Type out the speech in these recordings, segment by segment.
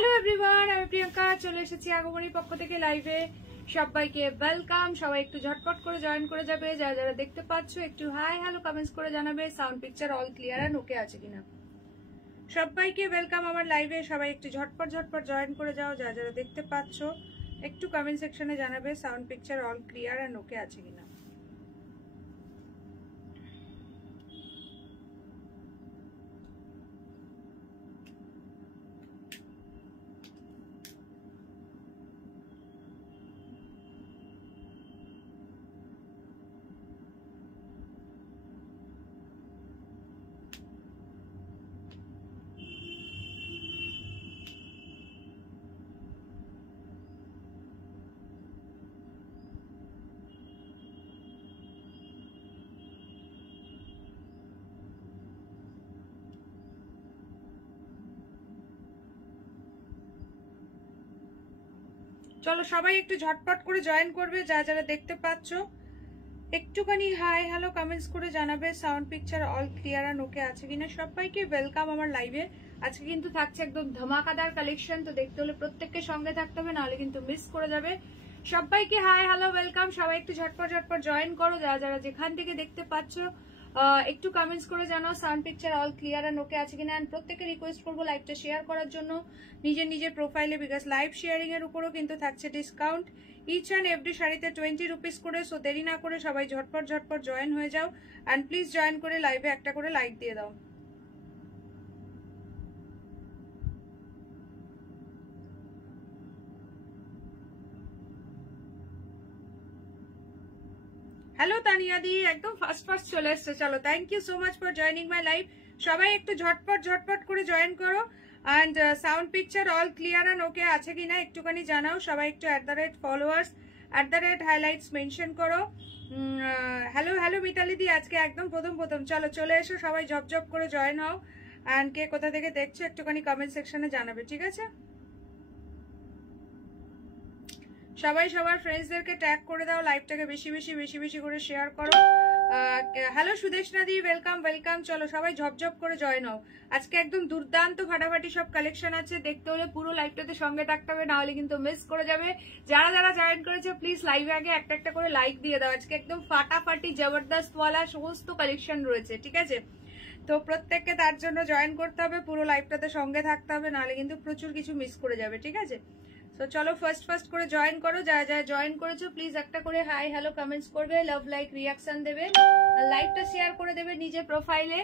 Hello everyone, আমি প্রিয়াঙ্কা চলে এসেছি আগমনী পক্ষ থেকে লাইভে। সবাইকে ওয়েলকাম। সবাই একটু ঝটপট করে জয়েন করে যাবে। যারা যারা দেখতে পাচ্ছ একটু হাই হ্যালো কমেন্টস করে জানাবে সাউন্ড পিকচার অল ক্লিয়ার আর ওকে আছে কিনা। সবাইকে ওয়েলকাম আমার লাইভে। সবাই একটু ঝটপট ঝটপট জয়েন করে যাও। যারা যারা দেখতে পাচ্ছ একটু কমেন্ট সেকশনে জানাবে সাউন্ড পিকচার অল ক্লিয়ার আর ওকে আছে কিনা। চলো সবাই একটু ঝটপট করে জয়েন করবে। যারা যারা দেখতে পাচ্ছ একটুখানি হাই হ্যালো কমেন্টস করে জানাবে সাউন্ড পিকচার অল ক্লিয়ার আর ওকে আছে কিনা। সবাইকে ওয়েলকাম আমার লাইভে। আজকে কিন্তু থাকছে একদম ধামাকাদার কালেকশন, তো দেখতে হলে প্রত্যেককে সঙ্গে থাকতে হবে, নাহলে কিন্তু মিস করে যাবে। সবাইকে হাই হ্যালো ওয়েলকাম। সবাই একটু ঝটপট ঝটপট জয়েন করো। যারা যারা যেখান থেকে দেখতে পাচ্ছ একটু কমেন্টস করে জানাও সাউন্ড পিকচার অল ক্লিয়ার আর ওকে আছে কিনা। এন্ড প্রত্যেককে রিকোয়েস্ট করবো লাইভটা শেয়ার করার জন্য নিজের নিজের প্রোফাইলে, বিকজ লাইভ শেয়ারিং এর উপরও কিন্তু থাকছে ডিসকাউন্ট। ইচ অ্যান্ড এভরি শাড়িতে 20 রুপিস করে। সো দেরি না করে সবাই ঝটপট ঝটপট জয়েন হয়ে যাও। অ্যান্ড প্লিজ জয়েন করে লাইভে একটা করে লাইক দিয়ে দাও। হ্যালো তানিয়া দি, একদম ফার্স্ট চলে এসছে। চলো thank you so much for joining my live. সবাই একটু ঝটপট ঝটপট করে জয়েন করো। And sound picture all clear and okay আছে কিনা একটুখানি জানাও। সবাই একটু @followers @highlights মেনশন করো। হ্যালো হ্যালো মিতালি দি, আজকে একদম প্রথম চলো চলে এসো, সবাই ঝপঝপ করে জয়েন হও। অ্যান্ড কে কোথা থেকে দেখছো একটুখানি কমেন্ট সেকশনে জানাবে, ঠিক আছে? সবাই সবার ফ্রেন্ডসদেরকে ট্যাগ করে দাও, লাইভটাকে বেশি বেশি করে শেয়ার করো। হ্যালো সুদেশনা দি, ওয়েলকাম। চলো সবাই ঝপঝপ করে জয়েন হও। আজকে একদম দুর্দান্ত ফাটাফাটি সব কালেকশন আছে, দেখতে হলে পুরো লাইভটাতে সঙ্গে থাকতে হবে, নাহলে কিন্তু মিস করে যাবে। যারা যারা জয়েন করেছে প্লিজ লাইভে আগে একটা একটা করে লাইক দিয়ে দাও। আজকে একদম ফাটাফাটি জবরদস্ত ওয়ালা সমস্ত কালেকশন রয়েছে, ঠিক আছে? তো প্রত্যেককে তার জন্য জয়েন করতে হবে, পুরো লাইভটাতে সঙ্গে থাকতে হবে, নাহলে কিন্তু প্রচুর কিছু মিস করে যাবে, ঠিক আছে? তো চলো ফার্স্ট করে জয়েন করো। যারা যারা জয়েন করেছো প্লিজ একটা করে হাই হ্যালো কমেন্টস করবে, লাভ লাইক রিয়াকশন দেবে, লাইভটা শেয়ার করে দেবে নিজের প্রোফাইলে,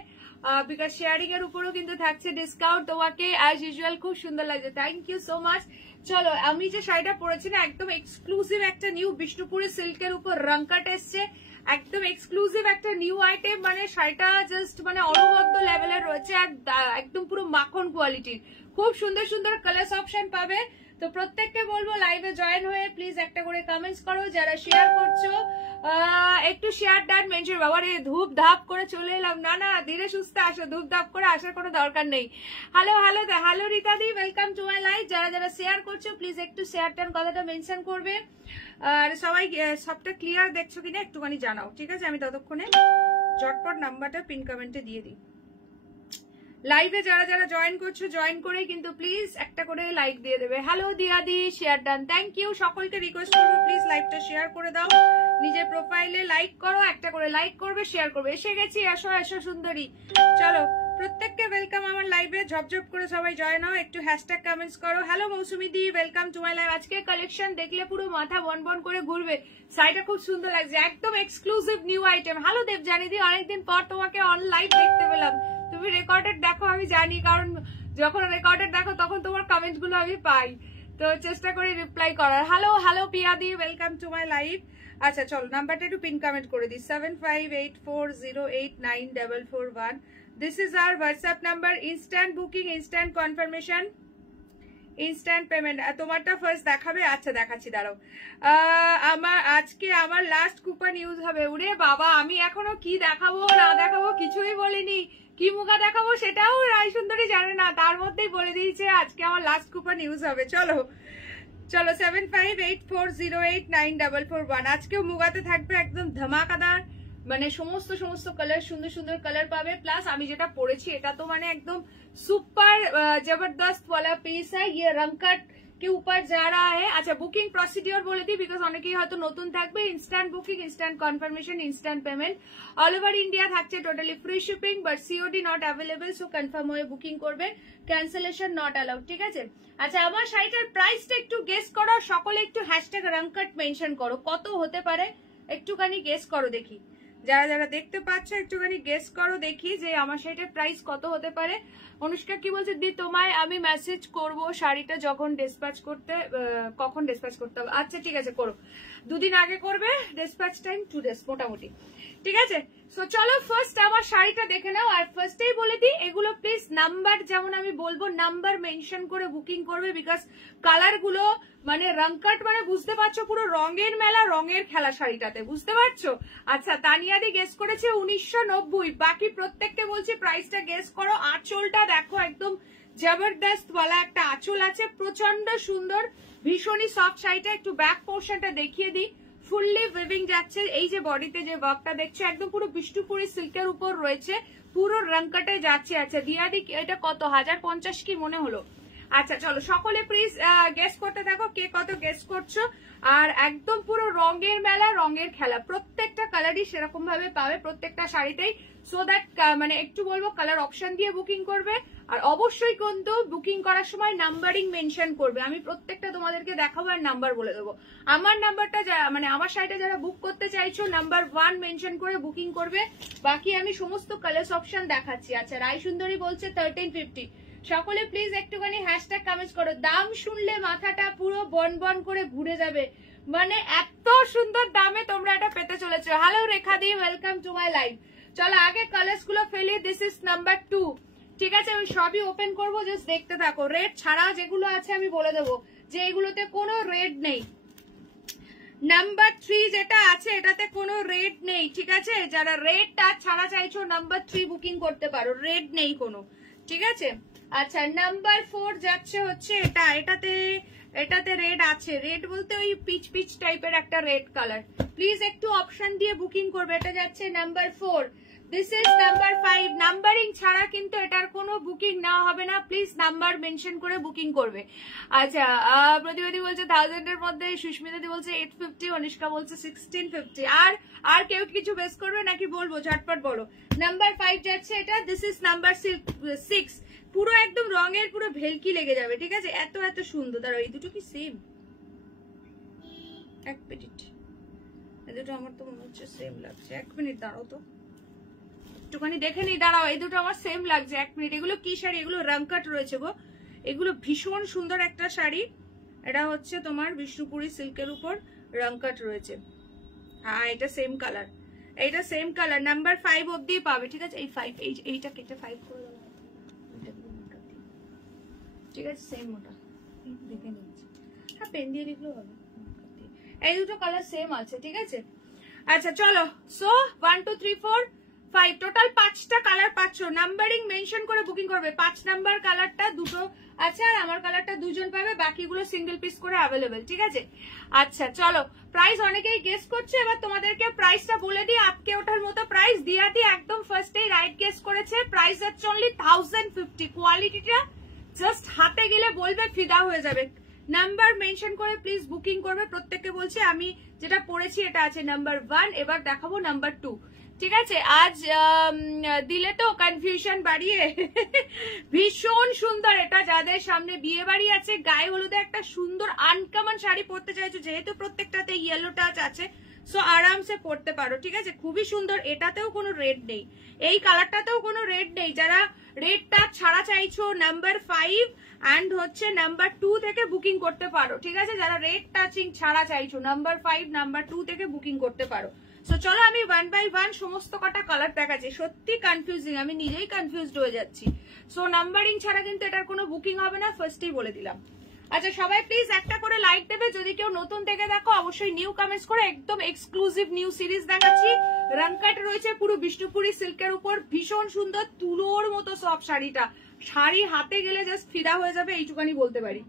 বিকজ শেয়ারিং এর উপরও কিন্তু থাকছে ডিসকাউন্ট। তোমাকে অ্যাজ ইউজুয়াল খুব সুন্দর লাগছে, থ্যাংক ইউ সো মাচ। চলো আমি যে শাড়িটা পরেছি না, একদম এক্সক্লুসিভ একটা নিউ বিষ্ণুপুরি সিল্কের উপর রংকাট এসছে, একদম এক্সক্লুসিভ একটা নিউ আইটেম। মানে শাড়িটা জাস্ট মানে অনবদ্য লেভেলের রয়েছে আর একদম পুরো মাখন কোয়ালিটির। খুব সুন্দর সুন্দর কালার অপশন পাবে। তো প্রত্যেককে বলবো লাইভে জয়েন হয়ে প্লিজ একটা করে কমেন্টস করো। যারা শেয়ার করছো একটু শেয়ার ডান মেনশন। বাবা রে ধূপ ধাপ করে চলে এলাম, না ধীরে সুস্থে আসো, ধূপ ধাপ করে আসার কোনো দরকার নেই। হ্যালো রীতাদি, ওয়েলকাম টু মাই লাইভ। যারা যারা শেয়ার করছো প্লিজ একটু শেয়ার ডান কথাটা মেনশন করবে। আর সবাই সবটা ক্লিয়ার দেখছো কিনা একটুখানি জানাও, ঠিক আছে? আমি ততক্ষণে ঝটপট নাম্বারটা পিন কমেন্টে দিয়ে দিই। লাইভে যারা যারা জয়েন করছো জয়েন করে কিন্তু প্লিজ একটা করে লাইক দিয়ে দেবে। হ্যালো দিয়াদি, শেয়ার ডান, থ্যাংক ইউ। সকলকে রিকোয়েস্ট করবো প্লিজ লাইভটা শেয়ার করে দাও, নিজের প্রোফাইলে লাইক করো, একটা করে লাইক করবে, শেয়ার করবে। এসে গেছি, এসো সুন্দরী। চলো প্রত্যেককে ওয়েলকাম আমার লাইভে। ঝপঝপ করে সবাই জয়েন হও, একটু হ্যাশট্যাগ কমেন্টস করো। Hello Mousumi di, welcome to my live. আজকে কালেকশন দেখলে পুরো মাথা বন করে ঘুরবে, শাড়িটা খুব সুন্দর লাগছে, একদম exclusive new item. Hello Debjani di, অনেকদিন পর তোমাকে অন লাইভ দেখতে পেলাম। তুমি রেকর্ডেড দেখো আমি জানি, কারণ যখন রেকর্ডেড দেখো তখন তোমার কমেন্টস গুলো আমি পাই, তো চেষ্টা করি রিপ্লাই করার। হ্যালো পিয়াদি, ওয়েলকাম টু মাই লাইভ। আচ্ছা চলো নাম্বারটা একটু পিন কমেন্ট করে দিই, 7584089441। This is our WhatsApp number. Instant booking, instant confirmation, instant payment. তোমারটা ফার্স্ট দেখাবে? আচ্ছা দেখাচ্ছি, দাঁড়াও। আজকে আমার লাস্ট কুপন ইউজ হবে। ওরে বাবা, আমি এখনো কি দেখাবো না দেখাবো কিছুই বলিনি, কি মুখা দেখাবো সেটাও রায় সুন্দরী জানে না, তার মধ্যেই বলে দিয়েছে আজকে আমার লাস্ট কুপন ইউজ হবে। চলো 7584089441। আজকেও মুগাতে থাকবে একদম ধামাকাদার মানে সমস্ত কালার, সুন্দর সুন্দর কালার পাবে। প্লাস আমি যেটা পরেছি এটা তো মানে একদম सुपर जबरदस्त वाला पीस है, ये रंगकट के ऊपर जा रहा है। अच्छा बुकिंग प्रोसीड्योर बोले थी बिकॉज অনেকেই হয়তো নতুন থাকবে। Instant booking, instant confirmation, instant payment, all over India থাকছে, totally free shipping, but COD not available, so confirm হয়ে বুকিং করবে, ক্যান্সেলেশন নট অ্যালাউড, ঠিক আছে। আচ্ছা আমার শাড়িটার প্রাইসটা একটু গেস করো, সকলে একটু হ্যাশট্যাগ রংকট মেনশন করো, কত হতে পারে একটুখানি গেস করো দেখি, যারা যারা দেখতে পাচ্ছ একটুখানি গেস করো দেখি যে আমার শাড়িটার প্রাইস কত হতে পারে। অনুষ্কা কি বলছে, দি তোমায় আমি মেসেজ করব শাড়িটা যখন ডিসপ্যাচ করতে, কখন ডিসপ্যাচ করতে হবে। আচ্ছা ঠিক আছে করো, দুদিন আগে করবে, ডিসপ্যাচ টাইম 2 days মোটামুটি, ঠিক আছে। সো চলো ফার্স্ট আমার শাড়িটা দেখে নাও। আর ফার্স্টেই বলে দিই এগুলো প্লিজ নাম্বার, যেমন আমি বলবো নাম্বার মেনশন করে বুকিং করবে, বিকজ কালার গুলো মানে রংকট মানে বুঝতে পারছো পুরো রঙের মেলা, রঙের খেলা শাড়িটাতে, বুঝতে পারছো। আচ্ছা তানিয়াদি গেস করেছে 1990, বাকি প্রত্যেককে বলছি প্রাইসটা গেস করো। আঁচলটা দেখো একদম জবরদস্ত ওয়ালা একটা আঁচল আছে, প্রচন্ড সুন্দর, ভীষণই সফট শাড়িটা। একটু ব্যাক পোর্শনটা দেখিয়ে দিই, ফুললি উইভিং যাচ্ছে, এই যে বডিতে যে ওয়ার্কটা দেখছো একদম পুরো বিষ্ণুপুরি সিল্কের উপর রয়েছে, পুরো রংকটে যাচ্ছে। আচ্ছা দিয়াদি এটা কত, 1050 কি মনে হলো। আচ্ছা চলো সকলে প্লিজ গেস করতে থাকো কে কত গেস করছো। আর একদম পুরো রঙের মেলা, রঙের খেলা, প্রত্যেকটা কালারই সেরকম ভাবে পাবে প্রত্যেকটা শাড়িতেই। সো দ্যাট মানে একটু বলবো কালার অপশন দিয়ে বুকিং করবে, আর অবশ্যই কিন্তু বুকিং করার সময় নাম্বারিং মেনশন করবে। আমি প্রত্যেকটা তোমাদেরকে দেখাবো আর নাম্বার বলে দেবো। আমার নাম্বারটা মানে আমার শাড়িটা যারা বুক করতে চাইছো নাম্বার 1 মেনশন করে বুকিং করবে, বাকি আমি সমস্ত কালার অপশন দেখাচ্ছি। আচ্ছা রায় সুন্দরী বলছে 1350, সকলে প্লিজ একটুখানি হ্যাশট্যাগ কমেন্ট করো। দাম শুনলে মাথাটা পুরো বন বন করে ঘুরে যাবে, মানে এত সুন্দর দামে তোমরা এটা পেতে চলেছো। Hello Rekha the, welcome to my live. চলো আগে কালার্স গুলো ফেলি, দিস ইজ নাম্বার 2, ঠিক আছে। আমি সবই ওপেন করবো, জাস্ট দেখতে থাকো। রেড ছাড়া যেগুলো আছে আমি বলে দেবো যে এগুলোতে কোনো রেড নেই। নাম্বার 3 যেটা আছে এটাতে কোনো রেড নেই, ঠিক আছে। যারা রেডটা ছাড়া চাইছো নাম্বার 3 বুকিং করতে পারো, রেড নেই কোনো, ঠিক আছে। আচ্ছা নাম্বার 4 যাচ্ছে হচ্ছে এটা, এটাতে রেড আছে, রেড বলতে ওই পিচ পিচ টাইপের একটা রেড কালার, প্লিজ একটু অপশন দিয়ে বুকিং করবে। এটা যাচ্ছে number 4, this is number 5। Numbering ছাড়া কিন্তু এটার কোনো বুকিং নেওয়া হবে না, প্লিজ নাম্বার মেনশন করে বুকিং করবে। আচ্ছা প্রতিবাদী বলছে 1000 এর মধ্যে, সুস্মিতাদি বলছে 850, অনুষ্কা বলছে 1650। আর কেউ কিছু বেস করবে নাকি বলবো, ঝটপট বলো। নাম্বার 5 যাচ্ছে এটা, দিস ইজ নাম্বার 6, পুরো একদম রঙের পুরো ভেলকি লেগে যাবে, ঠিক আছে। এত এত সুন্দর। দাঁড়াও এই দুটো কি সেম? এক মিনিট, এই দুটো আমার তো মনে হচ্ছে সেম লাগছে, এক মিনিট দাঁড়াও তো একটুখানি দেখে নি, দাঁড়াও এই দুটো আমার সেম লাগছে, এক মিনিট। এগুলো কি শাড়ি? এগুলো রংকট রয়েছে গো, এগুলো ভীষণ সুন্দর একটা শাড়ি। এটা হচ্ছে তোমার বিষ্ণুপুরি সিল্কের উপর রংকট রয়েছে। হ্যাঁ এটা সেম কালার, এইটা সেম কালার। নাম্বার 5 অব্দি পাবে, ঠিক আছে। এই 5 এইটা কেটে 5 করে দাও, ঠিক আছে। সেম মোটা দেখে নিচ্ছি, হ্যাঁ পেন দিয়ে লিখলেও হবে। এই দুটো কালার সেম আছে, ঠিক আছে। আচ্ছা চলো, সো 1 2 3 4 5 টোটাল 5টা কালার পাচ্ছ। নাম্বারিং মেনশন করে বুকিং করবে। 5 নাম্বার কালারটা দুটো আছে, আর আমার কালারটা দুজন পাবে, বাকিগুলো সিঙ্গেল পিস করে অ্যাভেলেবেল, ঠিক আছে। আচ্ছা চলো, প্রাইস অনেকেই গেস করছে, এবার তোমাদেরকে প্রাইসটা বলে দিই। আজকে ওঠার মতো প্রাইস দিয়া দিয়ে একদম ফার্স্টেই রাইট গেস করেছে। প্রাইস হচ্ছে অনলি 1050। কোয়ালিটিটা জাস্ট হাতে গেলে বলবে ফিদা হয়ে যাবে। নাম্বার মেনশন করে প্লিজ বুকিং করবে। প্রত্যেককে বলছি আমি যেটা পড়েছি এটা আছে নাম্বার 1, এবার দেখাবো নাম্বার 2, ঠিক আছে। আজ দিলে তো কনফিউশন বাড়িয়ে ভীষণ সুন্দর এটা, যাদের সামনে বিয়ে বাড়ি আছে, গায়ে হলুদে একটা সুন্দর আনকমন শাড়ি পরতে চাইছো, যেহেতু প্রত্যেকটাতে ইয়েলো টাচ আছে, সো আরামসে পরতে পারো, ঠিক আছে। খুবই সুন্দর, এটাতেও কোনো রেড নেই, এই কালারটাতেও কোনো রেড নেই। যারা রেড টাচ ছাড়া চাইছো নাম্বার 5 অ্যান্ড হচ্ছে নাম্বার 2 থেকে বুকিং করতে পারো, ঠিক আছে। যারা রেড টাচিং ছাড়া চাইছো নাম্বার 5 নাম্বার 2 থেকে বুকিং করতে পারো। সো চলো আমি 1 by 1 সমস্ত কটা কালার দেখাচ্ছি। সত্যি কনফিউজিং, আমি নিজেই কনফিউজড হয়ে যাচ্ছি। সো নাম্বারিং ছাড়া কিন্তু এটার কোনো বুকিং হবে না, ফার্স্টেই বলে দিলাম। আচ্ছা সবাই প্লিজ একটা করে লাইক দেবে, যদি কেউ নতুন থেকে দেখো অবশ্যই নিউ কমেন্টস করে। একদম এক্সক্লুসিভ নিউ সিরিজ দেখাচ্ছি, রংকট রয়েছে পুরো বিষ্ণুপুরি সিল্কের উপর, ভীষণ সুন্দর তুলোর মতো সব শাড়িটা, শাড়ি হাতে গেলে জাস্ট ফিদা হয়ে যাবে, এইটুকানি বলতে পারি।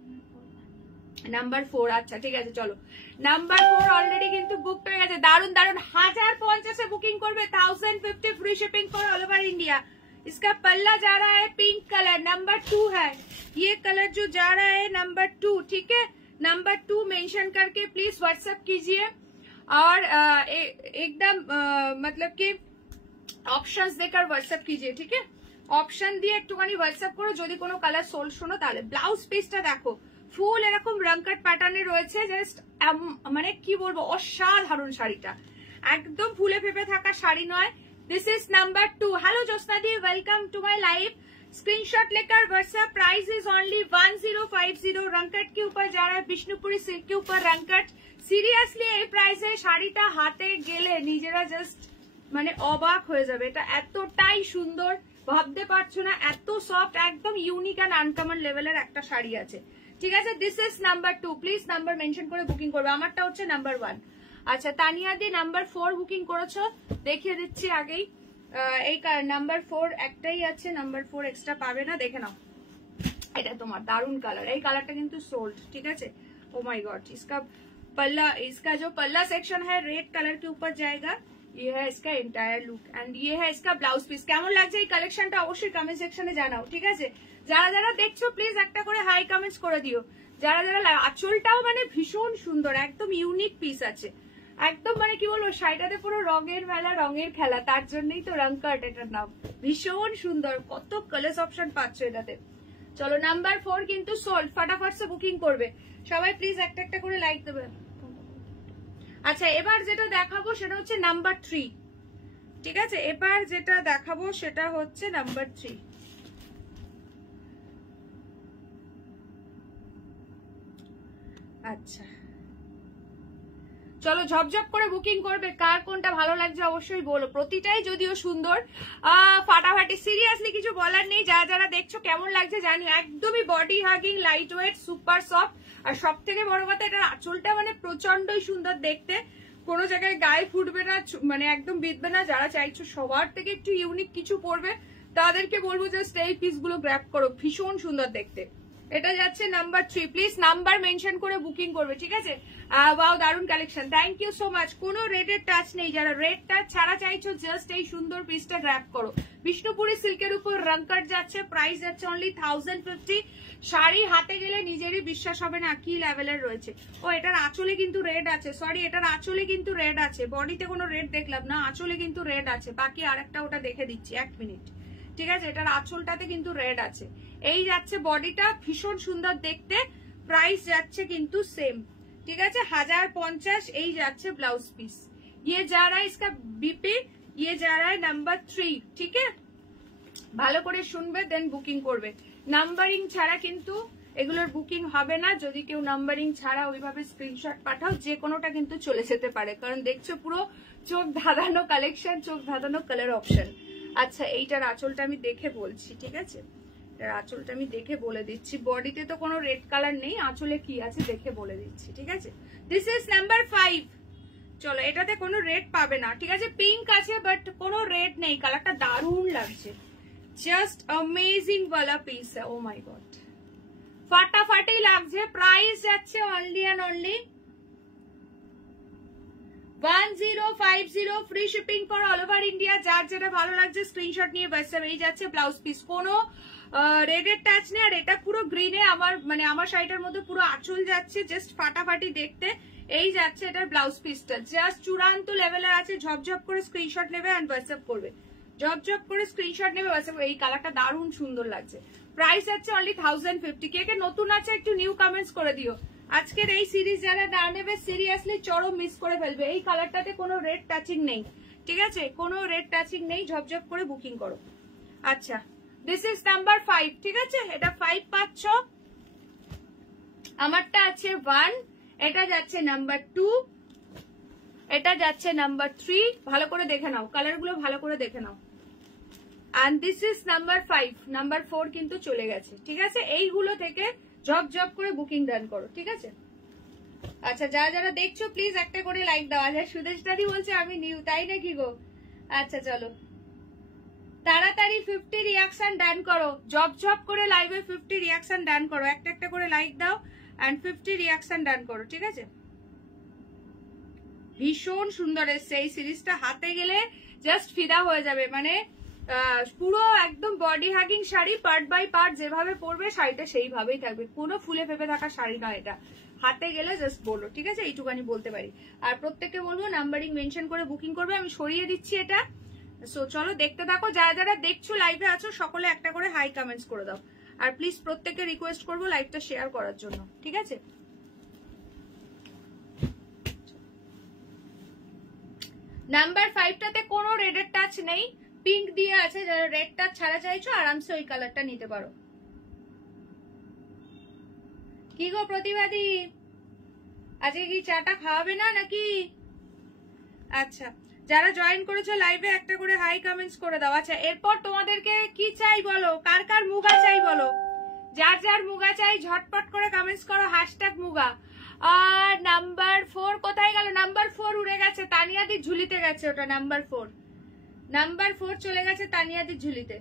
নাম্বার 4। আচ্ছা ঠিক আছে চলো, নাম্বার 4 অলরেডি কিন্তু বুক হয়ে গেছে। দারুন দারুন, 1050 বুকিং করবে, 1050 free shipping for all over India. इसका पल्ला जा रहा है पिंक कलर, नंबर 2 है ये कलर जो जा रहा है, नंबर 2। ठीक है, नंबर 2 मेंशन करके प्लीज व्हाट्सएप कीजिए और एकदम मतलब कि অপশনস দেখার হোয়াটসঅ্যাপ कीजिए। ঠিক আছে, অপশন দিয়ে একটুখানি হোয়াটসঅ্যাপ করো যদি কোনো কালার সোল্ড শোনো তাহলে। ব্লাউজ পিসটা দেখো, ফুল এরকম রংকাট প্যাটার্নে রয়েছে, জাস্ট মানে কি বলবো অসাধারণ শাড়িটা, একদম ফুলে ফেপে থাকা শাড়ি নয়। This is number 2। Hello Jyotsna di, welcome to my live. Screenshot लेकर व्हाट्सएप, प्राइस इज ओनली 1050। रंगकट के ऊपर जा रहा है, विष्णुपुरी सिल्क के ऊपर रंगकट। সিরিয়াসলি এই প্রাইসে শাড়িটা হাতে গেলে নিজেরা জাস্ট মানে অবাক হয়ে যাবে, এটা এতটাই সুন্দর ভাবতে পারছো না, এত সফট, একদম ইউনিক এন্ড আনকমন লেভেলের একটা শাড়ি আছে। ঠিক আছে, this is number 2। Please number mention করে বুকিং করবে। আমারটা হচ্ছে নাম্বার 1। আচ্ছা তানিয়া দি নাম্বার 4 বুকিং করেছো, দেখিয়ে দিচ্ছি আগেই। এই নাম্বার 4 একটাই আছে, নাম্বার 4 এক্সট্রা পাবে না, দেখে নাও। এটা তোমার দারুন কালার, এই কালারটা কিন্তু সোল্ড। ঠিক আছে, ও মাই गॉड, इसका पल्ला, इसका जो पल्ला सेक्शन है रेड कलर के ऊपर जाएगा। ये है इसका एंटायर लुक एंड ये है इसका ब्लाउज পিস। কেমন লাগছে এই কালেকশনটা অবশ্যই কমেন্ট সেকশনে জানাও। ঠিক আছে, যারা যারা দেখছো প্লিজ একটা করে হাই কমেন্টস করে দিও। যারা যারা, আঁচলটাও মানে ভীষণ সুন্দর, একদম ইউনিক পিস আছে, একদম মানে কি বলবো শাড়িটাতে পুরো রঙের মেলা, রঙের খেলা, তার জন্যই তো রংকাট এটার নাম। ভীষণ সুন্দর, কত কালার অপশন পাচ্ছ এটাতে। চলো নাম্বার 4 কিন্তু সোল্ড, ফটাফট সে বুকিং করবে সবাই, প্লিজ একটা একটা করে লাইক দেবে। আচ্ছা এবার যেটা দেখাবো সেটা হচ্ছে নাম্বার 3। ঠিক আছে, এবার যেটা দেখাবো সেটা হচ্ছে নাম্বার 3। আচ্ছা চলো ঝপঝপ করে বুকিং করবে, কার কোনটা ভালো লাগছে অবশ্যই বলো, প্রতিটাই যদিও সুন্দর, ফাটাফাটি, সিরিয়াসলি কিছু বলার নেই। যারা যারা দেখছো কেমন লাগছে জানিও, একদমই body hugging, light weight, super soft. আর সব থেকে বড় কথা এটার আঁচলটা মানে প্রচন্ডই সুন্দর দেখতে, কোনো জায়গায় গায়ে ফুটবে না, মানে একদম বিঁধবে না। যারা চাইছো সবার থেকে একটু ইউনিক কিছু পড়বে তাদেরকে বলবো জাস্ট এই পিস গুলো গ্র্যাব করো, ভীষণ সুন্দর দেখতে। এটা যাচ্ছে নাম্বার 3, প্লিজ নাম্বার মেনশন করে বুকিং করবে। ঠিক আছে, ওয়াও দারুন collection, thank you so much. কোনো রেডের টাচ নেই, যারা রেড টাচ ছাড়া চাইছো জাস্ট এই সুন্দর পিসটা গ্র্যাব করো। বিষ্ণুপুরি সিল্কের উপর রংকাট যাচ্ছে, প্রাইস যাচ্ছে অনলি 1050। শাড়ি হাতে গেলে নিজেরই বিশ্বাস হবে না কি লেভেলের রয়েছে। ও এটার আঁচলে কিন্তু রেড আছে, সরি এটার আঁচলে কিন্তু রেড আছে, বডিতে কোনো রেড দেখলাম না, আঁচলে কিন্তু রেড আছে। বাকি আরেকটা ওটা দেখে দিচ্ছি, 1 মিনিট। ঠিক আছে, এটার আঁচলটাতে কিন্তু রেড আছে। এই যাচ্ছে বডিটা, ভীষণ সুন্দর দেখতে, প্রাইস যাচ্ছে কিন্তু সেম। ঠিক আছে, 1050। এই যাচ্ছে ব্লাউজ পিস, ये जा रहा है इसका बीपी, ये जा रहा है नंबर 3। ঠিক আছে, ভালো করে শুনবে দেন বুকিং করবে। নাম্বারিং ছাড়া কিন্তু এগুলোর বুকিং হবে না। যদি কেউ নাম্বারিং ছাড়া ওইভাবে স্ক্রিনশট পাঠাও, যে কোনোটা কিন্তু চলে যেতে পারে, কারণ দেখছো পুরো চোখ ধাঁধানো কালেকশন, চোখ ধাঁধানো কালার অপশন। আচ্ছা এইটার আঁচলটা আমি দেখে বলছি। ঠিক আছে, এটার আঁচলটা আমি দেখে বলে দিচ্ছি, বডিতে তো কোনো রেড কালার নেই, আঁচলে কি আছে দেখে বলে দিচ্ছি। ঠিক আছে, দিস ইজ নাম্বার 5। চলো এটাতে কোনো রেড পাবে না। ঠিক আছে, পিঙ্ক আছে বাট কোনো রেড নেই, কালারটা দারুণ লাগছে, জাস্ট অ্যামেজিং वाला পিস। ও মাই গড, ফাটাফাটি লাগছে। প্রাইস যাচ্ছে only and only 1050, free shipping for all over India. যার যেটা ভালো লাগছে স্ক্রিনশট নিয়ে হোয়াটসঅ্যাপ। এই যাচ্ছে ব্লাউজ পিস, কোনো রেডের টাচ নেই, আর এটা পুরো গ্রিনে, আমার মানে আমার শাড়িটার মধ্যে পুরো আঁচল যাচ্ছে, জাস্ট ফাটাফাটি দেখতে। এই যাচ্ছে এটার ব্লাউজ পিসটা, জাস্ট চূড়ান্ত লেভেলের আছে। ঝপঝপ করে স্ক্রিনশট নেবে এন্ড হোয়াটসঅ্যাপ করবে, ঝপঝপ করে স্ক্রিনশট নেবে হোয়াটসঅ্যাপ। এই কালারটা দারুণ সুন্দর লাগছে। প্রাইস যাচ্ছে অনলি 1050। কে কে নতুন আছে একটু নিউ কমেন্টস করে দিও। আজকের এই সিরিজ যারা না নেবে সিরিয়াসলি চরম মিস করে ফেলবে। এই কালারটাতে কোনো রেড টাচিং নেই। ঠিক আছে, কোনো রেড টাচিং নেই, ঝপঝপ করে বুকিং করো। আচ্ছা দিস ইজ নাম্বার 5। ঠিক আছে, এটা 5 পাচ্ছ, আমারটা আছে 1, এটা যাচ্ছে নাম্বার 2, এটা যাচ্ছে নাম্বার 3। ভালো করে দেখে নাও, কালার গুলো ভালো করে দেখে নাও। and this is number 5, number 4 কিন্তু চলে গেছে। ঠিক আছে, এইগুলো থেকে ঝপঝপ করে বুকিং ডান করো। ঠিক আছে, আচ্ছা যারা যারা দেখছো প্লিজ একটা করে লাইক দাও। আচ্ছা সুদেশ দাদি বলছে আমি নিউ, তাই নাকি গো? আচ্ছা চলো তাড়াতাড়ি 50 রিয়াকশন ডান করো, ঝপঝপ করে লাইভে 50 রিয়াকশন ডান করো, একটা একটা করে লাইক দাও অ্যান্ড 50 রিয়াকশন ডান করো, ঠিক আছে? ভীষণ সুন্দর এসছে এই সিরিজটা, হাতে গেলে জাস্ট ফিদা হয়ে যাবে, মানে পুরো একদম body hugging sari, part by part যেভাবে পরবে শাড়িটা সেইভাবেই থাকবে, কোনো ফুলে ফেপে থাকা শাড়ি নয় এটা, হাতে গেলে জাস্ট বলো, ঠিক আছে? এইটুকানি বলতে পারি। আর প্রত্যেককে বলবো নাম্বারিং মেনশন করে বুকিং করবে, আমি সরিয়ে দিচ্ছি এটা। সো চলো দেখতে থাকো, যারা যারা দেখছো লাইভে আছো সকলে একটা করে হাই কমেন্টস করে দাও, আর প্লিজ প্রত্যেককে রিকোয়েস্ট করবো লাইভটা শেয়ার করার জন্য, ঠিক আছে? নাম্বার 5টাতে কোনো রেডের টাচ নেই, পিঙ্ক দিয়ে আছে, যারা রেড টাচ ছাড়া চাইছো আরামসে ওই কালারটা নিতে পারো। কি গো প্রতিবাদী, আজকে কি চাটা খাওয়াবে না নাকি? আচ্ছা, যারা জয়েন করেছো লাইভে একটা করে হাই কমেন্টস করে দাও। আচ্ছা, এরপর তোমাদেরকে কি চাই বলো, কার কার মুগা চাই বলো, যার যার মুগা চাই ঝটপট করে কমেন্টস করো, হ্যাশট্যাগ মুগা। আর নাম্বার 4 কোথায় গেল? নাম্বার 4 উড়ে গেছে, তানিয়াদির ঝুলিতে গেছে ওটা। নাম্বার 4 চলে গেছে তানিয়াদির ঝুলিতে।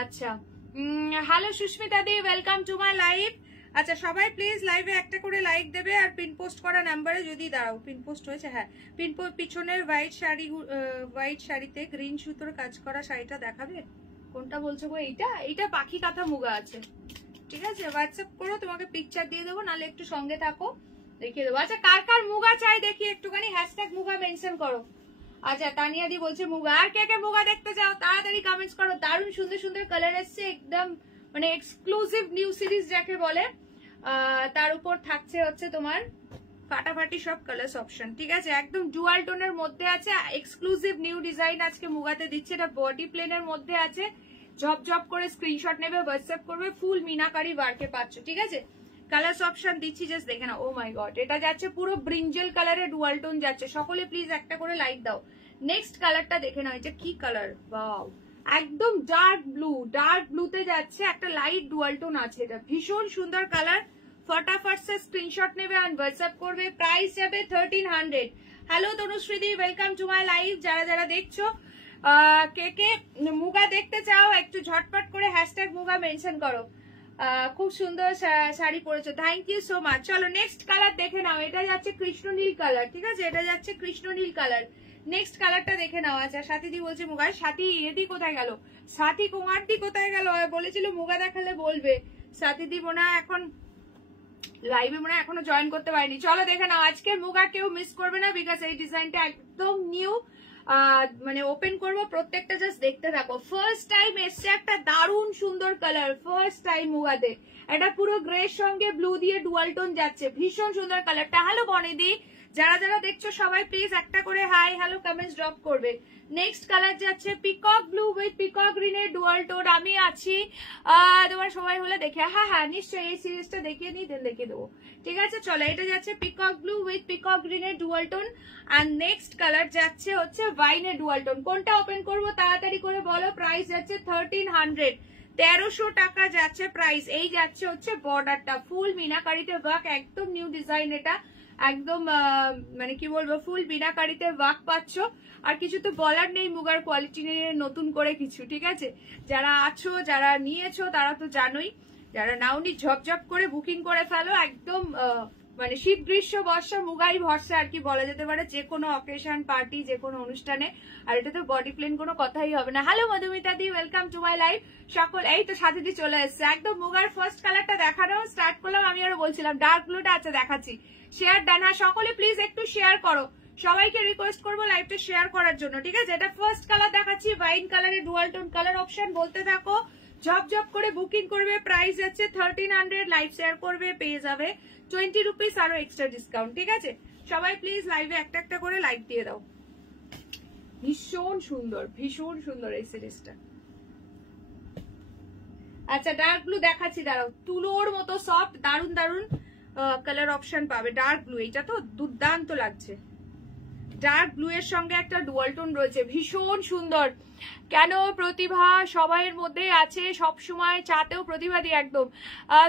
আচ্ছা, hello Susmita di, welcome to my live. আচ্ছা, সবাই প্লিজ লাইভে একটা করে লাইক দেবে, আর পিন পোস্ট করা নাম্বারে যদি দাঁড়াও, পিন পোস্ট হয়েছে, হ্যাঁ পিন পিছনের হোয়াইট শাড়িতে গ্রিন সুতোর কাজ করা শাড়িটা দেখাবে। কোনটা বলছো গো? এইটা পাখি কাঁথা মুগা আছে, ঠিক আছে? হোয়াটসঅ্যাপ করো, তোমাকে পিকচার দিয়ে দেবো, নাহলে একটু সঙ্গে থাকো দেখিয়ে দেবো। আচ্ছা, কার কার মুগা চাই দেখি একটুখানি হ্যাশট্যাগ মুগা মেনশন করো। আচ্ছা, তানিয়া দি বলছে মুগা, আর কে কে মুগা দেখতে চাও তাড়াতাড়ি কমেন্টস করো। দারুণ সুন্দর সুন্দর কালার এসছে, একদম মানে এক্সক্লুসিভ নিউ সিরিজ যাকে বলে, তার উপর থাকছে হচ্ছে তোমার ফাটাফাটি সব কালার্স অপশন, ঠিক আছে? একদম ডুয়াল টোনের মধ্যে আছে, এক্সক্লুসিভ নিউ ডিজাইন আজকে মুগাতে দিচ্ছে। এটা বডি প্লেনের মধ্যে আছে, ঝপঝপ করে স্ক্রিনশট নেবে, হোয়াটসঅ্যাপ করবে, ফুল মিনাকারি ওয়ার্কে পাচ্ছ, ঠিক আছে? কালার্স অপশন দিচ্ছি, জাস্ট দেখে না। ও মাই গড, এটা যাচ্ছে পুরো ব্রিঞ্জেল কালারের ডুয়াল টোন যাচ্ছে। সকলে প্লিজ একটা করে লাইক দাও। নেক্সট কালারটা দেখে নাও, এটা কি কালার, ওয়াও, একদম ডার্ক ব্লুতে যাচ্ছে, একটা লাইট ডুয়াল টোন আছে, এটা ভীষণ সুন্দর কালার। ফটাফট সে স্ক্রিনশট নেবে আর হোয়াটসঅ্যাপ করবে, প্রাইস যাবে 1300। হ্যালো তনুশ্রীদি, ওয়েলকাম টু মাই লাইভ। যারা যারা দেখছো কে কে মুগা দেখতে চাও একটু ঝটপট করে হ্যাশট্যাগ মুগা মেনশন করো। খুব সুন্দর শাড়ি পরেছো, থ্যাংক ইউ সো মাচ। চলো নেক্সট কালার দেখে নাও, এটা যাচ্ছে কৃষ্ণ নীল কালার, ঠিক আছে? এটা যাচ্ছে কৃষ্ণ নীল কালার। নেক্সট কালারটা দেখে নাও। আচ্ছা, সাথীদি বলছে মুগা, সাথী এদি কোথায় গেল, সাথী কুমারদি কোথায় গেল? বলেছিল মুগা দেখালে বলবে। সাথীদি মনে হয় এখন লাইভে মনে হয় এখনো জয়েন করতে পারিনি। চলো দেখে নাও, আজকে মুগা কেউ মিস করবে না, বিকজ এই ডিজাইনটা একদম নিউ, মানে ওপেন করবো, প্রত্যেকটা জাস্ট দেখতে থাকো। ফার্স্ট টাইম এসছে একটা দারুণ সুন্দর কালার, ফার্স্ট টাইম মুগাতে। এটা পুরো গ্রের সঙ্গে ব্লু দিয়ে ডুয়াল টোন যাচ্ছে, ভীষণ সুন্দর কালারটা। হ্যালো বনেদি, যারা যারা দেখছো সবাই প্লিজ একটা করে হাই হ্যালো কমেন্টস ড্রপ করবে। নেক্সট কালার যাচ্ছে পিকক ব্লু উইথ পিকক গ্রিনের ডুয়াল টোন। আমি আছি, তোমার সময় হলে দেখে, হ্যাঁ নিশ্চয়ই এই সিরিজটা দেখিয়ে নিই, দেন দেখিয়ে দেবো, ঠিক আছে? চলো, এটা যাচ্ছে পিকক ব্লু উইথ পিকক গ্রিনের ডুয়াল টোন, আর নেক্সট কালার যাচ্ছে হচ্ছে ওয়াইনের ডুয়াল টোন। কোনটা ওপেন করবো তাড়াতাড়ি করে বলো। প্রাইস যাচ্ছে 1300, 1300 টাকা যাচ্ছে প্রাইস। এই যাচ্ছে হচ্ছে বর্ডারটা, ফুল মিনাকারিতে ওয়ার্ক, একদম নিউ ডিজাইন, এটা একদম মানে কি বলবো, ফুল মিনাকারিতে ওয়ার্ক পাচ্ছ। আর কিছু তো বলার নেই, মুগার কোয়ালিটি নিয়ে নতুন করে কিছু, ঠিক আছে? যারা আছো, যারা নিয়েছো তারা তো জানোই, যারা নাওনি ঝপঝপ করে বুকিং করে ফেলো। একদম মানে শীত গ্রীষ্ম বর্ষা মুগাই ভরসা আর কি বলা যেতে পারে, যে কোনো অকেশন পার্টি, যে কোনো অনুষ্ঠানে। আর এটা তো বডি প্লেন, কোনো কথাই হবে না। Hello Madhumita the, welcome to my live. সকল এই তো সাথে দি চলে এসছে, একদম মুগার ফার্স্ট কালারটা দেখানো স্টার্ট করলাম। আমি আরো বলছিলাম ডার্ক ব্লুটা আছে, দেখাচ্ছি। শেয়ার ডান, হ্যাঁ সকলে প্লিজ একটু শেয়ার করো, সবাইকে রিকোয়েস্ট করবো লাইভটা শেয়ার করার জন্য, ঠিক আছে? এটা ফার্স্ট কালার দেখাচ্ছি, ওয়াইন কালারের ডুয়াল টোন কালার অপশন। বলতে থাকো, ঝপঝপ করে বুকিং করবে। প্রাইস যাচ্ছে 1300, লাইভ শেয়ার করবে, পেয়ে যাবে 20 রুপিস আরো এক্সট্রা ডিসকাউন্ট, ঠিক আছে? সবাই প্লিজ লাইভে একটা একটা করে লাইক দিয়ে দাও। ভীষণ সুন্দর এই সিরিজটা। আচ্ছা, ডার্ক ব্লু দেখাচ্ছি, দাঁড়াও। তুলোর মতো সফট, দারুন দারুন কালার অপশন পাবে। ডার্ক ব্লু, এটা তো দুর্দান্ত লাগছে। ডার্ক ব্লু এর সঙ্গে একটা ডুয়াল টোন রয়েছে, ভীষণ সুন্দর। কেন প্রতিভা সবাইয়ের মধ্যে আছে, সব সময় চাতেও প্রতিভা দিই একদম।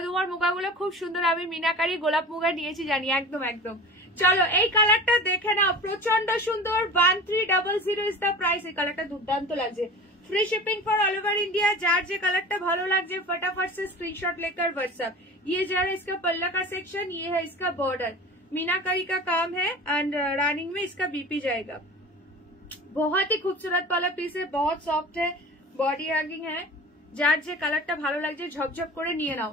তোমার মুগাগুলো খুব সুন্দর, আমি মিনাকারি গোলাপ মুগা নিয়েছি জানি, একদম একদম। চলো এই কালারটা দেখে নাও, প্রচন্ড সুন্দর। 1300 ইজ দ্য প্রাইস। এই কালারটা দুর্দান্ত লাগছে। Free shipping for all over India. Jar J colour भालो लगे फटाफट से स्क्रीनशॉट लेकर व्हाट्सएप। ये जा रहा है इसका पल्ला का सेक्शन, ये है इसका बॉर्डर, मीनाकारी का काम है एंड रनिंग में इसका बीपी जाएगा। बहुत ही खूबसूरत वाला पीस है, बहुत सॉफ्ट है, बॉडी हैगिंग है। যার যে কালারটা ভালো লাগছে ঝপঝপ করে নিয়ে নাও।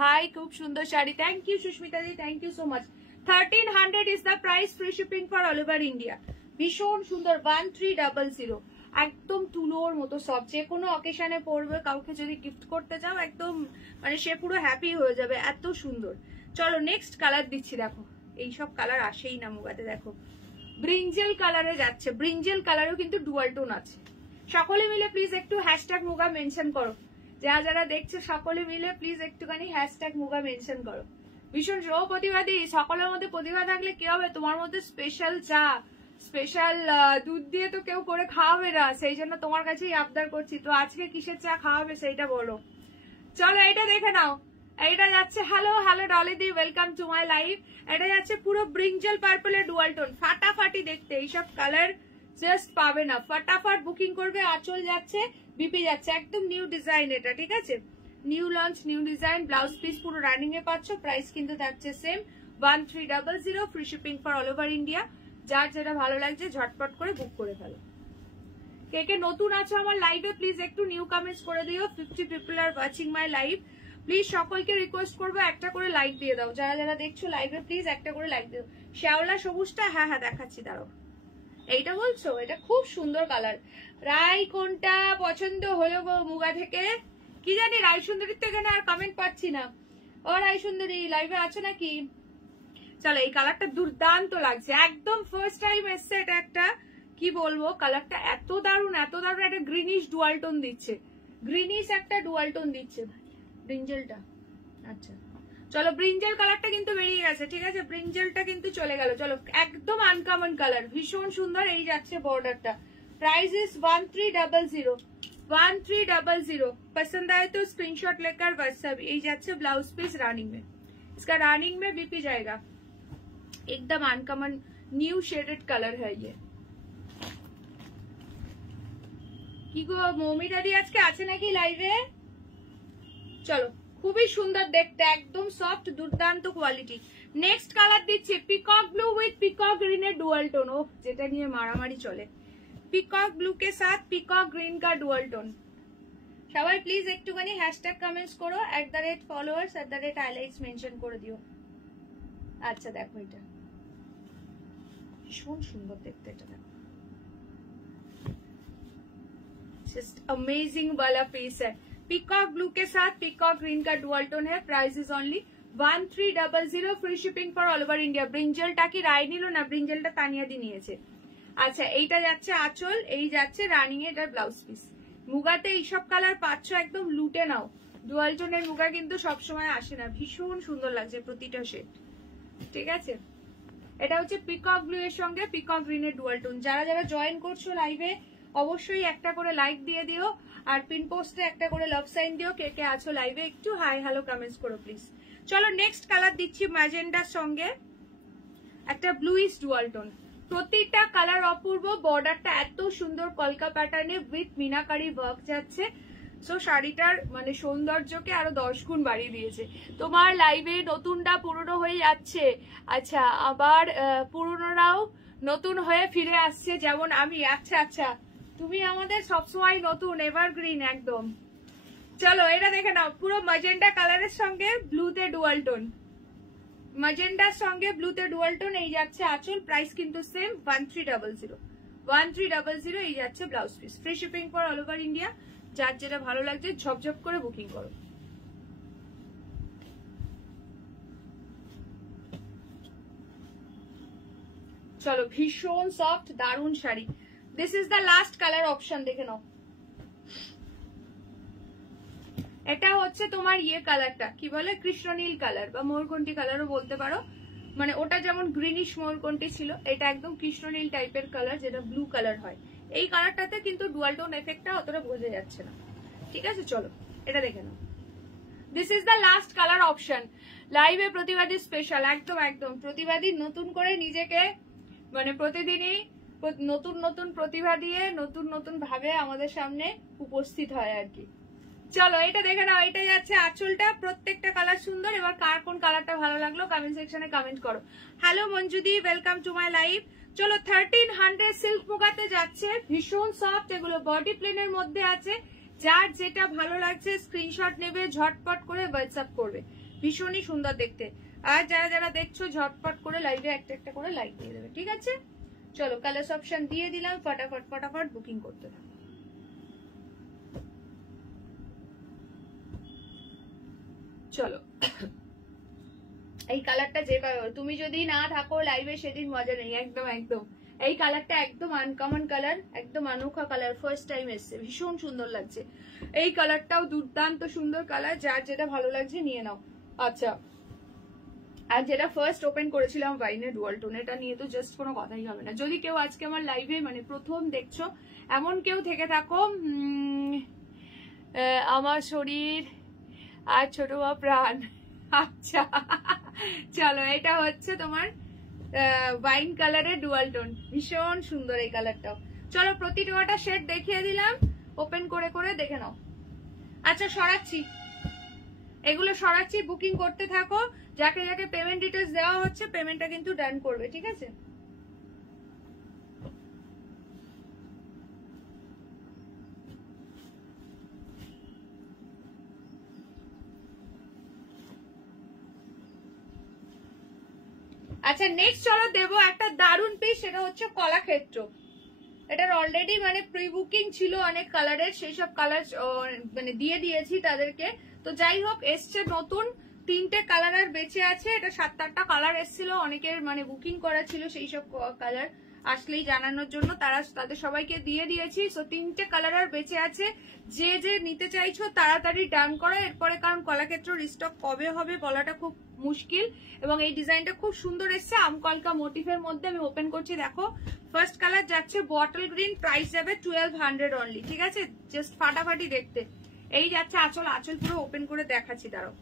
হাই, খুব সুন্দর শাড়ি, thank you Susmita di, thank you so much. 1300 is the price, free shipping for all over India. ভীষণ সুন্দর, 1300, একদম তুলোর মতো সব, যে কোনো অকেশনে পরবে, কাউকে যদি গিফট করতে চাও একদম মানে সে পুরো হ্যাপি হয়ে যাবে, এত সুন্দর। চলো নেক্সট কালার দিচ্ছি, দেখো এইসব কালার আসেই না মুগাতে, দেখো ব্রিঞ্জেল কালারে যাচ্ছে, ব্রিঞ্জেল কালারও কিন্তু ডুয়াল টোন আছে। সকলে মিলে প্লিজ একটু হ্যাশট্যাগ মুগা মেনশন করো, যারা যারা দেখছো সকলে মিলে প্লিজ একটুখানি হ্যাশট্যাগ মুগা মেনশন করো। ভীষণ রো প্রতিভাদি, সকলের মধ্যে প্রতিভা থাকলে কি হবে, তোমার মধ্যে স্পেশাল চা, স্পেশাল দুধ দিয়ে তো কেউ করে খাওয়াবে না, সেই জন্য তোমার কাছেই আবদার করছি। তো আজকে কিসের চা খাওয়াবে সেইটা বলো। চলো এইটা দেখে নাও, এইটা যাচ্ছে, হ্যালো হ্যালো ডলিদি, ওয়েলকাম টু মাই লাইভ। এটা যাচ্ছে পুরো ব্রিঞ্জেল পার্পলের ডুয়াল টোন, ফাটাফাটি দেখতে, এইসব কালার জাস্ট পাবে না, ফটাফট বুকিং করবে। আঁচল যাচ্ছে, বিপি যাচ্ছে, একদম নিউ ডিজাইন এটা, ঠিক আছে, new launch, new design. Blouse piece পুরো রানিং এ পাচ্ছ, প্রাইস কিন্তু থাকছে same 1300, free shipping for all over India. যার যেটা ভালো লাগছে ঝটপট করে বুক করে ফেলো। কে কে নতুন আছো আমার লাইভে প্লিজ একটু নিউ কমেন্টস করে দিও। 50 people are watching my live, please সকলকে রিকোয়েস্ট করবো একটা করে লাইক দিয়ে দাও, যারা যারা দেখছো লাইভে প্লিজ একটা করে লাইক দিও। শ্যাওলা সবুজটা, হ্যাঁ হ্যাঁ দেখাচ্ছি, দাঁড়াও, এইটা বলছো, এটা খুব সুন্দর কালার। রাই কোনটা পছন্দ হলো গো মুগা থেকে, কি জানি রাই সুন্দরীর থেকে না আর কমেন্ট পাচ্ছি না। ও রাই সুন্দরী লাইভে আছো নাকি? চলো এই কালারটা দুর্দান্ত লাগছে, একদম ফার্স্ট টাইম এসছে এটা, একটা কি বলবো কালারটা এত দারুণ, এত দারুণ, একটা গ্রিনিশ ডুয়াল টোন দিচ্ছে, গ্রিনিশ একটা ডুয়াল টোন দিচ্ছে ব্রিঞ্জেলটা। আচ্ছা চলো, ব্রিঞ্জেল কালারটা কিন্তু বেরিয়ে গেছে, ঠিক আছে, ব্রিঞ্জেলটা কিন্তু চলে গেল। চলো একদম আনকমন কালার, ভীষণ সুন্দর। এই যাচ্ছে বর্ডারটা, प्राइस इज 1300, 1300। पसंद आए तो स्क्रीनशॉट लेकर व्हाट्सएप। यही जाच्छे ब्लाउज पीस रनिंग में, इसका रनिंग में बीपी जाएगा, एकदम अनकॉमन न्यू शेडेड कलर है ये। কি গো মৌমি দাদি আজকে আছে নাকি লাইভে? চলো খুবই সুন্দর দেখতে, একদম সফট, দুর্দান্ত কোয়ালিটি। নেক্সট কালার দিচ্ছি পিকক ব্লু উইথ পিকক গ্রিনের ডুয়াল টোন, ও যেটা নিয়ে মারামারি চলে, পিকক ব্লু के साथ পিকক গ্রিন का ডুয়াল টোন। সবাই প্লিজ একটুখানি হ্যাশট্যাগ কমেন্টস করো, @followers @highlights মেনশন করে দিও। আচ্ছা দেখো এটা ভীষণ সুন্দর দেখতে, এটা দেখো जस्ट अमेजिंग वाला पीस है। पीकॉक ब्लू के साथ पीकॉक ग्रीन का डुअल टोन है, price is only 1300, free shipping for all over India. ब्रिंजलটা কি রাই নিল না, ব্রিঞ্জেলটা তানিয়া দি নিয়েছে। আচ্ছা এইটা যাচ্ছে আঁচল, এই যাচ্ছে রানিং এর ব্লাউজ পিস। মুগাতে এইসব কালার পাচ্ছ, একদম লুটে নাও। ডুয়াল টোনের মুগা কিন্তু সবসময় আসে না, ভীষণ সুন্দর লাগছে প্রতিটা শেড, ঠিক আছে। এটা হচ্ছে পিকক ব্লু এর সঙ্গে পিকক গ্রিনের ডুয়াল টোন। যারা যারা জয়েন করছো লাইভে অবশ্যই একটা করে লাইক দিয়ে দিও, আর পিন পোস্টে একটা করে লাভ সাইন দিও। কে কে আছো লাইভে একটু হাই হ্যালো কমেন্টস করো প্লিজ। চলো নেক্সট কালার দিচ্ছি ম্যাজেন্ডার সঙ্গে একটা ব্লুইশ ডুয়াল টোন। প্রতিটা কালার অপূর্ব, বর্ডারটা এত সুন্দর কলকা প্যাটার্নে উইথ মিনাকারি ওয়ার্ক যাচ্ছে। সো শাড়িটার মানে সৌন্দর্যকে আরো 10 গুণ বাড়িয়ে দিয়েছে। তোমার লাইভে নতুনটা পুরনো হয়ে যাচ্ছে, আচ্ছা আবার পুরনোরাও নতুন হয়ে ফিরে আসছে, যেমন আমি। আচ্ছা আচ্ছা, তুমি আমাদের সবসময় নতুন, এভারগ্রিন একদম। চলো এটা দেখে নাও, পুরো ম্যাজেন্ডা কালারের সঙ্গে ব্লুতে ডুয়াল টোন, ম্যাজেন্ডার সঙ্গে ব্লুতে ডুয়াল টোন। এই যাচ্ছে আঁচল, প্রাইস কিন্তু সেম 1300, 1300। এই যাচ্ছে blouse piece, free shipping for all over India. যার যেটা ভালো লাগছে ঝপঝপ করে বুকিং করো। চলো ভীষণ সফট দারুন sari. This is the last colour option, দেখে নাও। এটা হচ্ছে তোমার ইয়ে কালারটা কি বলে, কৃষ্ণনীল কালার বা ময়ূরকণ্ঠী কালারও বলতে পারো। মানে ওটা যেমন গ্রিনিশ ময়ূরকণ্ঠী ছিল, এটা একদম কৃষ্ণনীল টাইপের কালার, যেটা ব্লু কালার হয়। এই কালারটাতে কিন্তু ডুয়াল টোন এফেক্টটা অতটা বোঝা যাচ্ছে না, ঠিক আছে। চলো এটা দেখে নাও, this is the last colour option. লাইভে প্রতিবাদী স্পেশাল, একদম একদম প্রতিবাদী, নতুন করে নিজেকে মানে প্রতিদিনই নতুন নতুন প্রতিভা দিয়ে নতুন নতুন ভাবে আমাদের সামনে উপস্থিত হয় আর কি। চলো এটা দেখে নাও, এটা যাচ্ছে আঁচলটা, প্রত্যেকটা কালার সুন্দর। এবার কার কোন কালারটা ভালো লাগলো কমেন্ট সেকশনে কমেন্ট করো। Hello Manjudi, welcome to my live. চলো 1300 সিল্ক মুগাতে যাচ্ছে, ভীষণ সফট, এগুলো বডি প্লেনের মধ্যে আছে। যার যেটা ভালো লাগছে স্ক্রিনশট নেবে, ঝটপট করে হোয়াটসঅ্যাপ করবে, ভীষণই সুন্দর দেখতে। আর যারা যারা দেখছো ঝটপট করে লাইভে একটা একটা করে লাইক দিয়ে দেবে, ঠিক আছে? চলো কালার অপশন দিয়ে দিলাম, ফটাফট ফটাফট বুকিং করতে থাকো। চলো এই কালারটা যে তুমি যদি না থাকো লাইভে সেদিন মজা নেই, একদম একদম। এই কালারটা একদম আনকমন কালার, একদম অনোখা কালার, ফার্স্ট টাইম এসছে, ভীষণ সুন্দর লাগছে। এই কালারটাও দুর্দান্ত সুন্দর কালার, যার যেটা ভালো লাগছে নিয়ে নাও। আচ্ছা, আর যেটা ফার্স্ট ওপেন করেছিলাম ওয়াইনের ডুয়াল টোন, এটা নিয়ে তো জাস্ট কোনো কথাই হবে না। যদি কেউ আজকে আমার লাইভে মানে প্রথম দেখছো এমন কেউ থেকে থাকো, আমার শরীর আর ছোট বা প্রাণ, আচ্ছা চলো এটা হচ্ছে তোমার ওয়াইন কালারের ডুয়াল টোন, ভীষণ সুন্দর এই কালারটাও। চলো প্রতিটা শেড দেখিয়ে দিলাম, ওপেন করে করে দেখে নাও। আচ্ছা সরাচ্ছি, এগুলো সরাচ্ছি, বুকিং করতে থাকো। যাকে যাকে পেমেন্ট ডিটেলস দেওয়া হচ্ছে পেমেন্টটা কিন্তু ডান করবে, ঠিক আছে? আচ্ছা নেক্সট চলো দেবো একটা দারুন পিস, সেটা হচ্ছে কলাক্ষেত্র। এটার অলরেডি মানে প্রি বুকিং ছিল অনেক কালারের, সেই সব কালার মানে দিয়ে দিয়েছি তাদেরকে। তো যাই হোক এসছে নতুন 3টে কালার আর বেঁচে আছে। এটা 7-8টা কালার এসছিল, অনেকের মানে বুকিং করা ছিল সেই সব কালার, আসলেই জানানোর জন্য তাদের সবাইকে দিয়ে দিয়েছি। সো 3টে কালার আর বেঁচে আছে, যে যে নিতে চাইছো তাড়াতাড়ি ডান করো এরপরে, কারণ কলাক্ষেত্র রিস্টক কবে হবে বলাটা খুব মুশকিল। এবং এই ডিজাইনটা খুব সুন্দর এসছে, আমকলকা মোটিভের মধ্যে। আমি ওপেন করছি, দেখো ফার্স্ট কালার যাচ্ছে বটল গ্রিন, প্রাইস যাবে 1200 অনলি, ঠিক আছে? জাস্ট ফাটাফাটি দেখতে। এই যাচ্ছে আঁচল, আঁচল পুরো ওপেন করে দেখাচ্ছি, দাঁড়াও।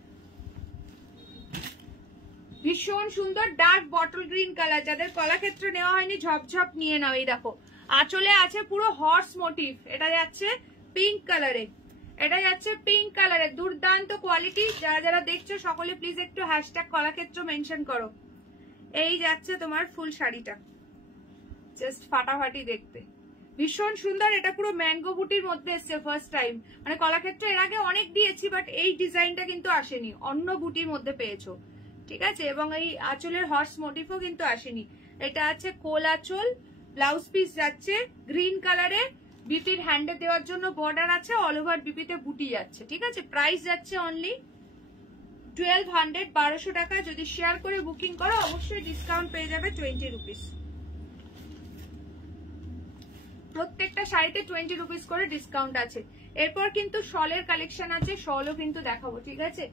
ভীষণ সুন্দর ডার্ক বটল গ্রিন কালার, যাদের কলাক্ষেত্র নেওয়া হয়নি ঝপঝপ নিয়ে নাও। এই দেখো আঁচলে আছে পুরো হর্স মোটিভ, এটা যাচ্ছে পিঙ্ক কালারে, এটা যাচ্ছে পিঙ্ক কালারে, দুর্দান্ত কোয়ালিটি। যারা যারা দেখছো সকলে প্লিজ একটু হ্যাশট্যাগ কলাক্ষেত্র মেনশন করো। এই যাচ্ছে তোমার ফুল শাড়িটা, জাস্ট ফাটাফাটি দেখতে, ভীষণ সুন্দর। এটা পুরো ম্যাঙ্গো বুটির মধ্যে এসছে ফার্স্ট টাইম, মানে কলাক্ষেত্র এর আগে অনেক দিয়েছি বাট এই ডিজাইনটা কিন্তু আসেনি, অন্য বুটির মধ্যে পেয়েছো, ঠিক আছে? এবং এই আঁচলের হর্স মোটিভও কিন্তু আসেনি। এটা আছে কোল আঁচল, ব্লাউজ পিস যাচ্ছে গ্রিন কালারে, বিপির হ্যান্ডে দেওয়ার জন্য বর্ডার আছে, অল ওভার বিপিতে বুটি যাচ্ছে, ঠিক আছে? প্রাইস যাচ্ছে অনলি 1200, 1200 টাকা। যদি শেয়ার করে বুকিং করো অবশ্যই ডিসকাউন্ট পেয়ে যাবে 20 রুপিস। প্রত্যেকটা শাড়িতে 20 রুপিস করে ডিসকাউন্ট আছে। এরপর কিন্তু শলের কালেকশন আছে, শলও কিন্তু দেখাবো, ঠিক আছে?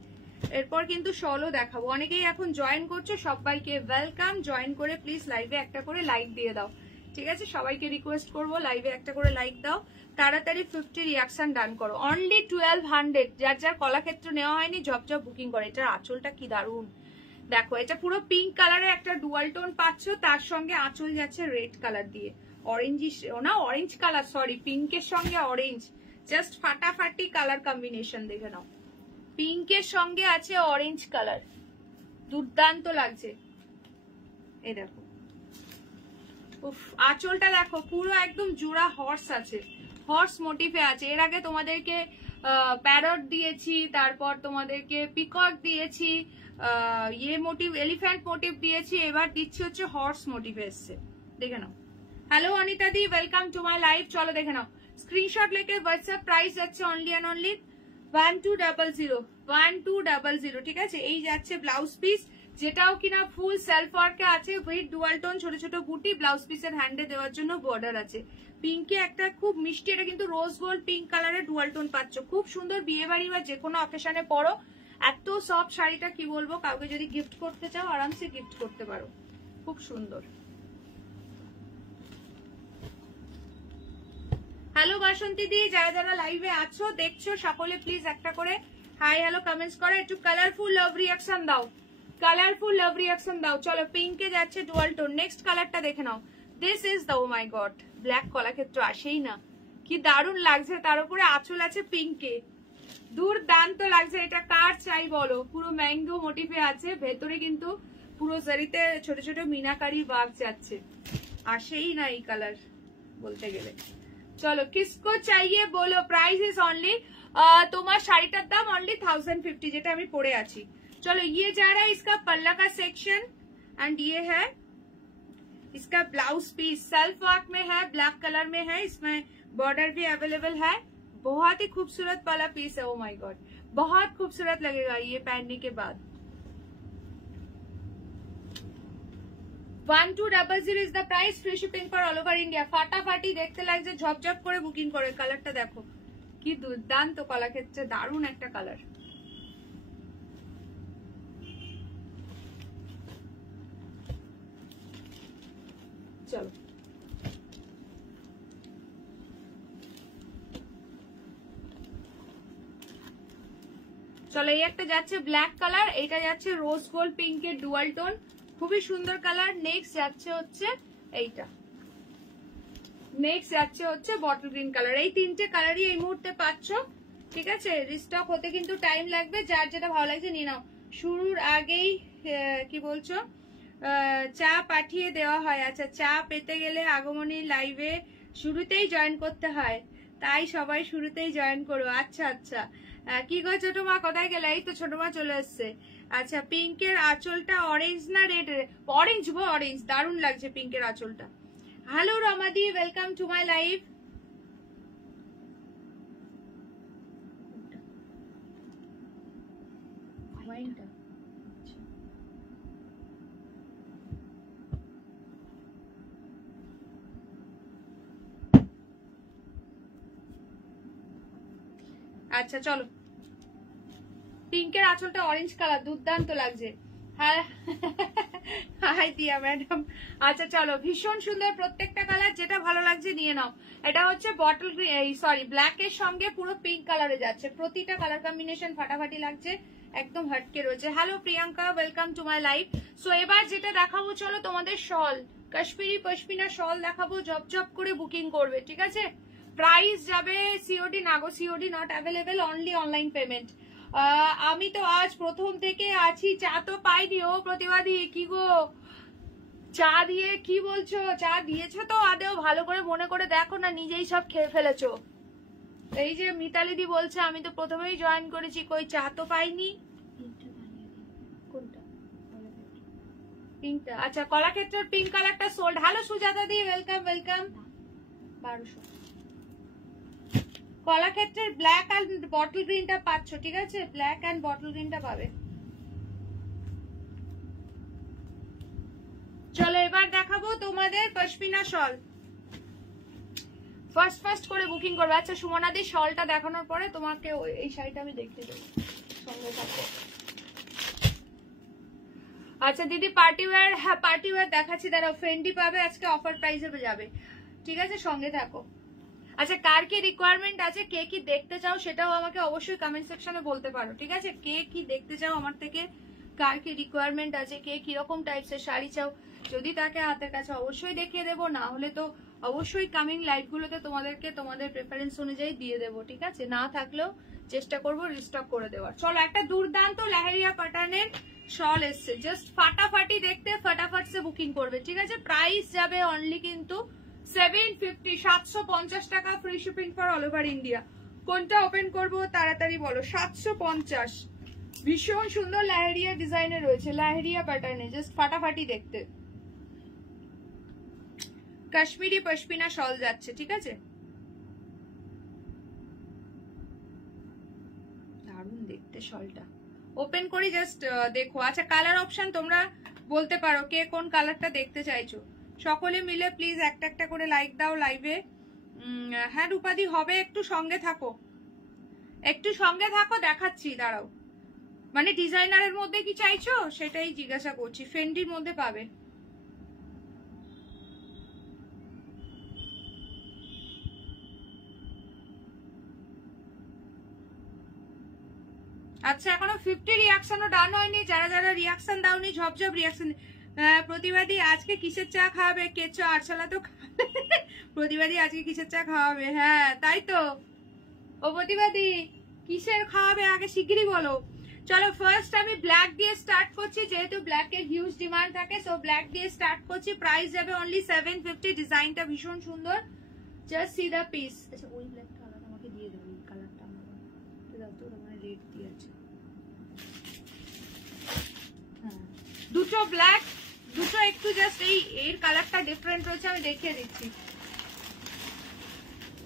এরপর কিন্তু শলও দেখাবো। অনেকেই এখন জয়েন করছো, সবাইকে ওয়েলকাম। জয়েন করে প্লিজ লাইভে একটা করে লাইক দিয়ে দাও, ঠিক আছে? সবাইকে রিকোয়েস্ট করবো লাইভে একটা করে লাইক দাও, তাড়াতাড়ি 50 রিয়াকশন ডান করো। অনলি 1200, যার যার কলাক্ষেত্র নেওয়া হয়নি ঝপঝপ বুকিং করে। এটার আঁচলটা কি দারুন দেখো, এটা পুরো পিঙ্ক কালারের একটা ডুয়াল টোন পাচ্ছ, তার সঙ্গে আঁচল যাচ্ছে রেড কালার দিয়ে, অরেঞ্জিশ না অরেঞ্জ কালার, সরি পিঙ্কের সঙ্গে অরেঞ্জ, জাস্ট ফাটাফাটি কালার কম্বিনেশন দেখে নাও। পিঙ্কের সঙ্গে আছে অরেঞ্জ কালার, দুর্দান্ত লাগছে। এই দেখো উফ, আঁচলটা দেখো পুরো একদম জোড়া হর্স আছে, হর্স মোটিভে আছে। এর আগে তোমাদেরকে প্যারট দিয়েছি, তারপর তোমাদেরকে পিকক দিয়েছি, ইয়ে মোটিভ এলিফ্যান্ট মোটিভ দিয়েছি, এবার দিচ্ছি হচ্ছে হর্স মোটিভে এসছে, দেখে নাও। Hello Anita di, welcome to my live. চলো দেখে নাও, স্ক্রিনশট লেখে হোয়াটসঅ্যাপ, প্রাইস যাচ্ছে অনলি অ্যান্ড অনলি 1200, ঠিক আছে? এই যাচ্ছে ব্লাউজ পিস, যেটাও কিনা ফুল সেলফ ওয়ার্কে আছে উইথ ডুয়াল টোন ছোট ছোট বুটি, ব্লাউজ পিসের হ্যান্ডে দেওয়ার জন্য বর্ডার আছে। পিঙ্কে একটা খুব মিষ্টি, এটা কিন্তু রোজ গোল্ড পিঙ্ক কালারের ডুয়াল টোন পাচ্ছ, খুব সুন্দর। বিয়ে বাড়ি বা যে কোনো অকেশনে পরো, এত সফট শাড়িটা কি বলবো, কাউকে যদি গিফট করতে চাও আরামসে গিফট করতে পারো, খুব সুন্দর। হ্যালো বাসন্তী দি, যারা যারা লাইভে আছো দেখছো সকলে প্লিজ একটা করে হাই হ্যালো কমেন্টস করে, একটু কালারফুল লাভ রিঅ্যাকশন দাও, কালারফুল লাভ রিঅ্যাকশন দাও। চলো পিঙ্কে যাচ্ছে ডুয়াল টোন, নেক্সট কালারটা দেখে নাও। This is the, oh my god, black Kalakshetra আসেই না, কি দারুণ লাগছে। তার উপরে আঁচল আছে পিঙ্কে, দুর্দান্ত লাগছে। এটা কার চাই বলো? পুরো ম্যাঙ্গো মোটিভে আছে, ভেতরে কিন্তু পুরো জারিতে ছোট ছোট মিনাকারি বাগ যাচ্ছে, আসেই না এই কালার বলতে গেলে। চলো কিসকো চাইয়ে বলো, প্রাইস ইজ অনলি, তোমার শাড়িটার দাম অনলি 1050, যেটা আমি পরে আছি। चलो ये जा रहा है इसका पल्ला का सेक्शन एंड ये है इसका ब्लाउज पीस, सेल्फ वर्क में है, ब्लैक कलर में है, इसमें बॉर्डर भी अवेलेबल है। बहुत ही खूबसूरत वाला पीस है, ओ माय गॉड, बहुत खूबसूरत लगेगा ये पहनने के बाद। 1200 is the price, free shipping for all over India. फाटाफाटी देखते লাগছে, ঝপঝপ করে বুকিং করে। কালারটা দেখো কি দুর্দান্ত, কলাক্ষেত্রে দারুণ একটা কালার। চলো চলো, এই একটা যাচ্ছে ব্ল্যাক কালার, এটা যাচ্ছে রোজ গোল্ড পিঙ্কের ডুয়াল টোন, খুবই সুন্দর কালার। নেক্সট যাচ্ছে হচ্ছে এইটা, নেক্সট যাচ্ছে হচ্ছে বটল গ্রিন কালার। এই তিনটে কালারই এই মুহূর্তে পাচ্ছ, ঠিক আছে? রিস্টক হতে কিন্তু টাইম লাগবে, যার যেটা ভালো লাগছে নিয়ে নাও। শুরুর আগেই কি বলছো, চা পাঠিয়ে দেওয়া হয়। আচ্ছা, চা পেতে গেলে আগমনী লাইভে শুরুতেই জয়েন করতে হয়, তাই সবাই শুরুতেই জয়েন করো। আচ্ছা আচ্ছা, কি গো ছোট মা, কোথায় গেলে? এই তো ছোট মা চলে এসছে। আচ্ছা, পিঙ্কের আঁচলটা অরেঞ্জ না রেড? অরেঞ্জ গো, অরেঞ্জ, দারুণ লাগছে পিঙ্কের আঁচলটা। হ্যালো রমাদি, ওয়েলকাম টু মাই লাইভ। আচ্ছা চলো, পিঙ্কের আঁচলটা অরেঞ্জ কালার, দুর্দান্ত লাগছে। হ্যাঁ হাই দিয়া ম্যাডাম। আচ্ছা চলো, ভীষণ সুন্দর প্রত্যেকটা কালার, যেটা ভালো লাগছে নিয়ে নাও। এটা হচ্ছে বটল গ্রিন, সরি ব্ল্যাক এর সঙ্গে পুরো পিঙ্ক কালারে যাচ্ছে, প্রতিটা কালার কম্বিনেশন ফাটাফাটি লাগছে, একদম হটকে রয়েছে। Hello Priyanka, welcome to my live. So এবার যেটা দেখাবো, চলো তোমাদের শল, কাশ্মীরি পশমিনা শল দেখাবো, জব করে বুকিং করবে, ঠিক আছে? প্রাইস যাবে সিওডি না গো, COD not available, only online payment. আমি তো আজ প্রথম থেকে আছি, চা তো পাইনি। ও প্রতিবাদী, কি গো চা দিয়ে কি বলছো? চা দিয়েছো তো আদেও? ভালো করে মনে করে দেখো না, নিজেই সব খেয়ে ফেলেছো। এই যে মিতালিদি বলছে আমি তো প্রথমেই জয়েন করেছি, কই চা তো পাইনি। কোনটা? পিঙ্কটা? আচ্ছা, কলাক্ষেত্রের পিঙ্ক কালারটা sold. Hello Sujata di, welcome welcome. 1200। কলাক্ষেত্রের ব্ল্যাক এন্ড বটল গ্রিনটা পাচ্ছ, ঠিক আছে? ব্ল্যাক এন্ড বটল গ্রিনটা পাবে। চলো এবার দেখাবো তোমাদের পশমিনা শল। ফার্স্ট করে বুকিং করবে। আচ্ছা সুমনাদি, শলটা দেখানোর পরে তোমাকে এই শাড়িটা আমি দেখিয়ে দেবো, সঙ্গে থাকো। আচ্ছা দিদি, পার্টি ওয়্যার, হ্যাঁ পার্টি ওয়্যার দেখাচ্ছি, দাঁড়াও। ফ্রেন্ডি পাবে, আজকে অফার প্রাইসে যাবে, ঠিক আছে? সঙ্গে থাকো। আচ্ছা, কার কি রিকোয়ারমেন্ট আছে, কে কি দেখতে চাও, সেটাও আমাকে অবশ্যই কমেন্ট সেকশনে বলতে পারো, ঠিক আছে? কে কি দেখতে চাও আমার থেকে, কার কি রিকোয়ারমেন্ট আছে, কে কিরকম টাইপসের শাড়ি চাও, যদি তাকে হাতের কাছে অবশ্যই দেখিয়ে দেবো, না হলে তো অবশ্যই কামিং লাইভ গুলোতে তোমাদেরকে তোমাদের প্রেফারেন্স অনুযায়ী দিয়ে দেবো, ঠিক আছে? না থাকলেও চেষ্টা করবো রিস্টক করে দেওয়ার। চলো, একটা দুর্দান্ত লেহেরিয়া প্যাটার্নের শল এসছে, জাস্ট ফাটাফাটি দেখতে, ফটাফট সে বুকিং করবে, ঠিক আছে? প্রাইস যাবে অনলি কিন্তু 750, 750 টাকা, free shipping for all over India. কোনটা ওপেন করবো তাড়াতাড়ি বলো? 750। ভীষণ সুন্দর লেহেরিয়া ডিজাইনে রয়েছে, লেহেরিয়া প্যাটার্নে, জাস্ট ফাটাফাটি দেখতে। কাশ্মীরি পশমিনা শল যাচ্ছে, ঠিক আছে? দারুণ দেখতে শলটা, ওপেন করি জাস্ট দেখো। আচ্ছা, কালার অপশন তোমরা বলতে পারো কে কোন কালারটা দেখতে চাইছো। সকলে মিলে প্লিজ একটা একটা করে লাইক দাও লাইভে। হ্যাঁ রূপাদি হবে, একটু সঙ্গে থাকো, একটু সঙ্গে থাকো, দেখাচ্ছি, দাঁড়াও। মানে ডিজাইনারের মধ্যে কি চাইছো সেটাই জিজ্ঞাসা করছি, ফেন্ডির মধ্যে পাবে। আচ্ছা, এখনো 50 রিয়াকশনও ডান হয়নি। যারা যারা রিয়াকশন দাওনি, ঝপঝপ রিয়াকশন। প্রতিবাদী আজকে কিসের চা খাওয়াবে? কেঁচো আরশোলা তো প্রতিবাদী আজকে কিসের চা খাওয়াবে? হ্যাঁ তাই তো। ও প্রতিবাদী কিসের খাওয়াবে আগে শিগগিরই বলো। চলো ফার্স্ট আমি ব্ল্যাক দিয়ে স্টার্ট করছি, যেহেতু ব্ল্যাক এর হিউজ ডিমান্ড থাকে, সো ব্ল্যাক দিয়ে স্টার্ট করছি। প্রাইস যাবে অনলি 750। ডিজাইনটা ভীষণ সুন্দর, জাস্ট সি দা পিস। আচ্ছা ওই ব্ল্যাকটা আলাদা আমাকে দিয়ে দেবো, এই কালারটা আমার দাও তো, মানে রেড দিয়ে আছে। হ্যাঁ দুটো ব্ল্যাক, দুটো একটু জাস্ট এই এর কালারটা ডিফারেন্ট রয়েছে, আমি দেখিয়ে দিচ্ছি।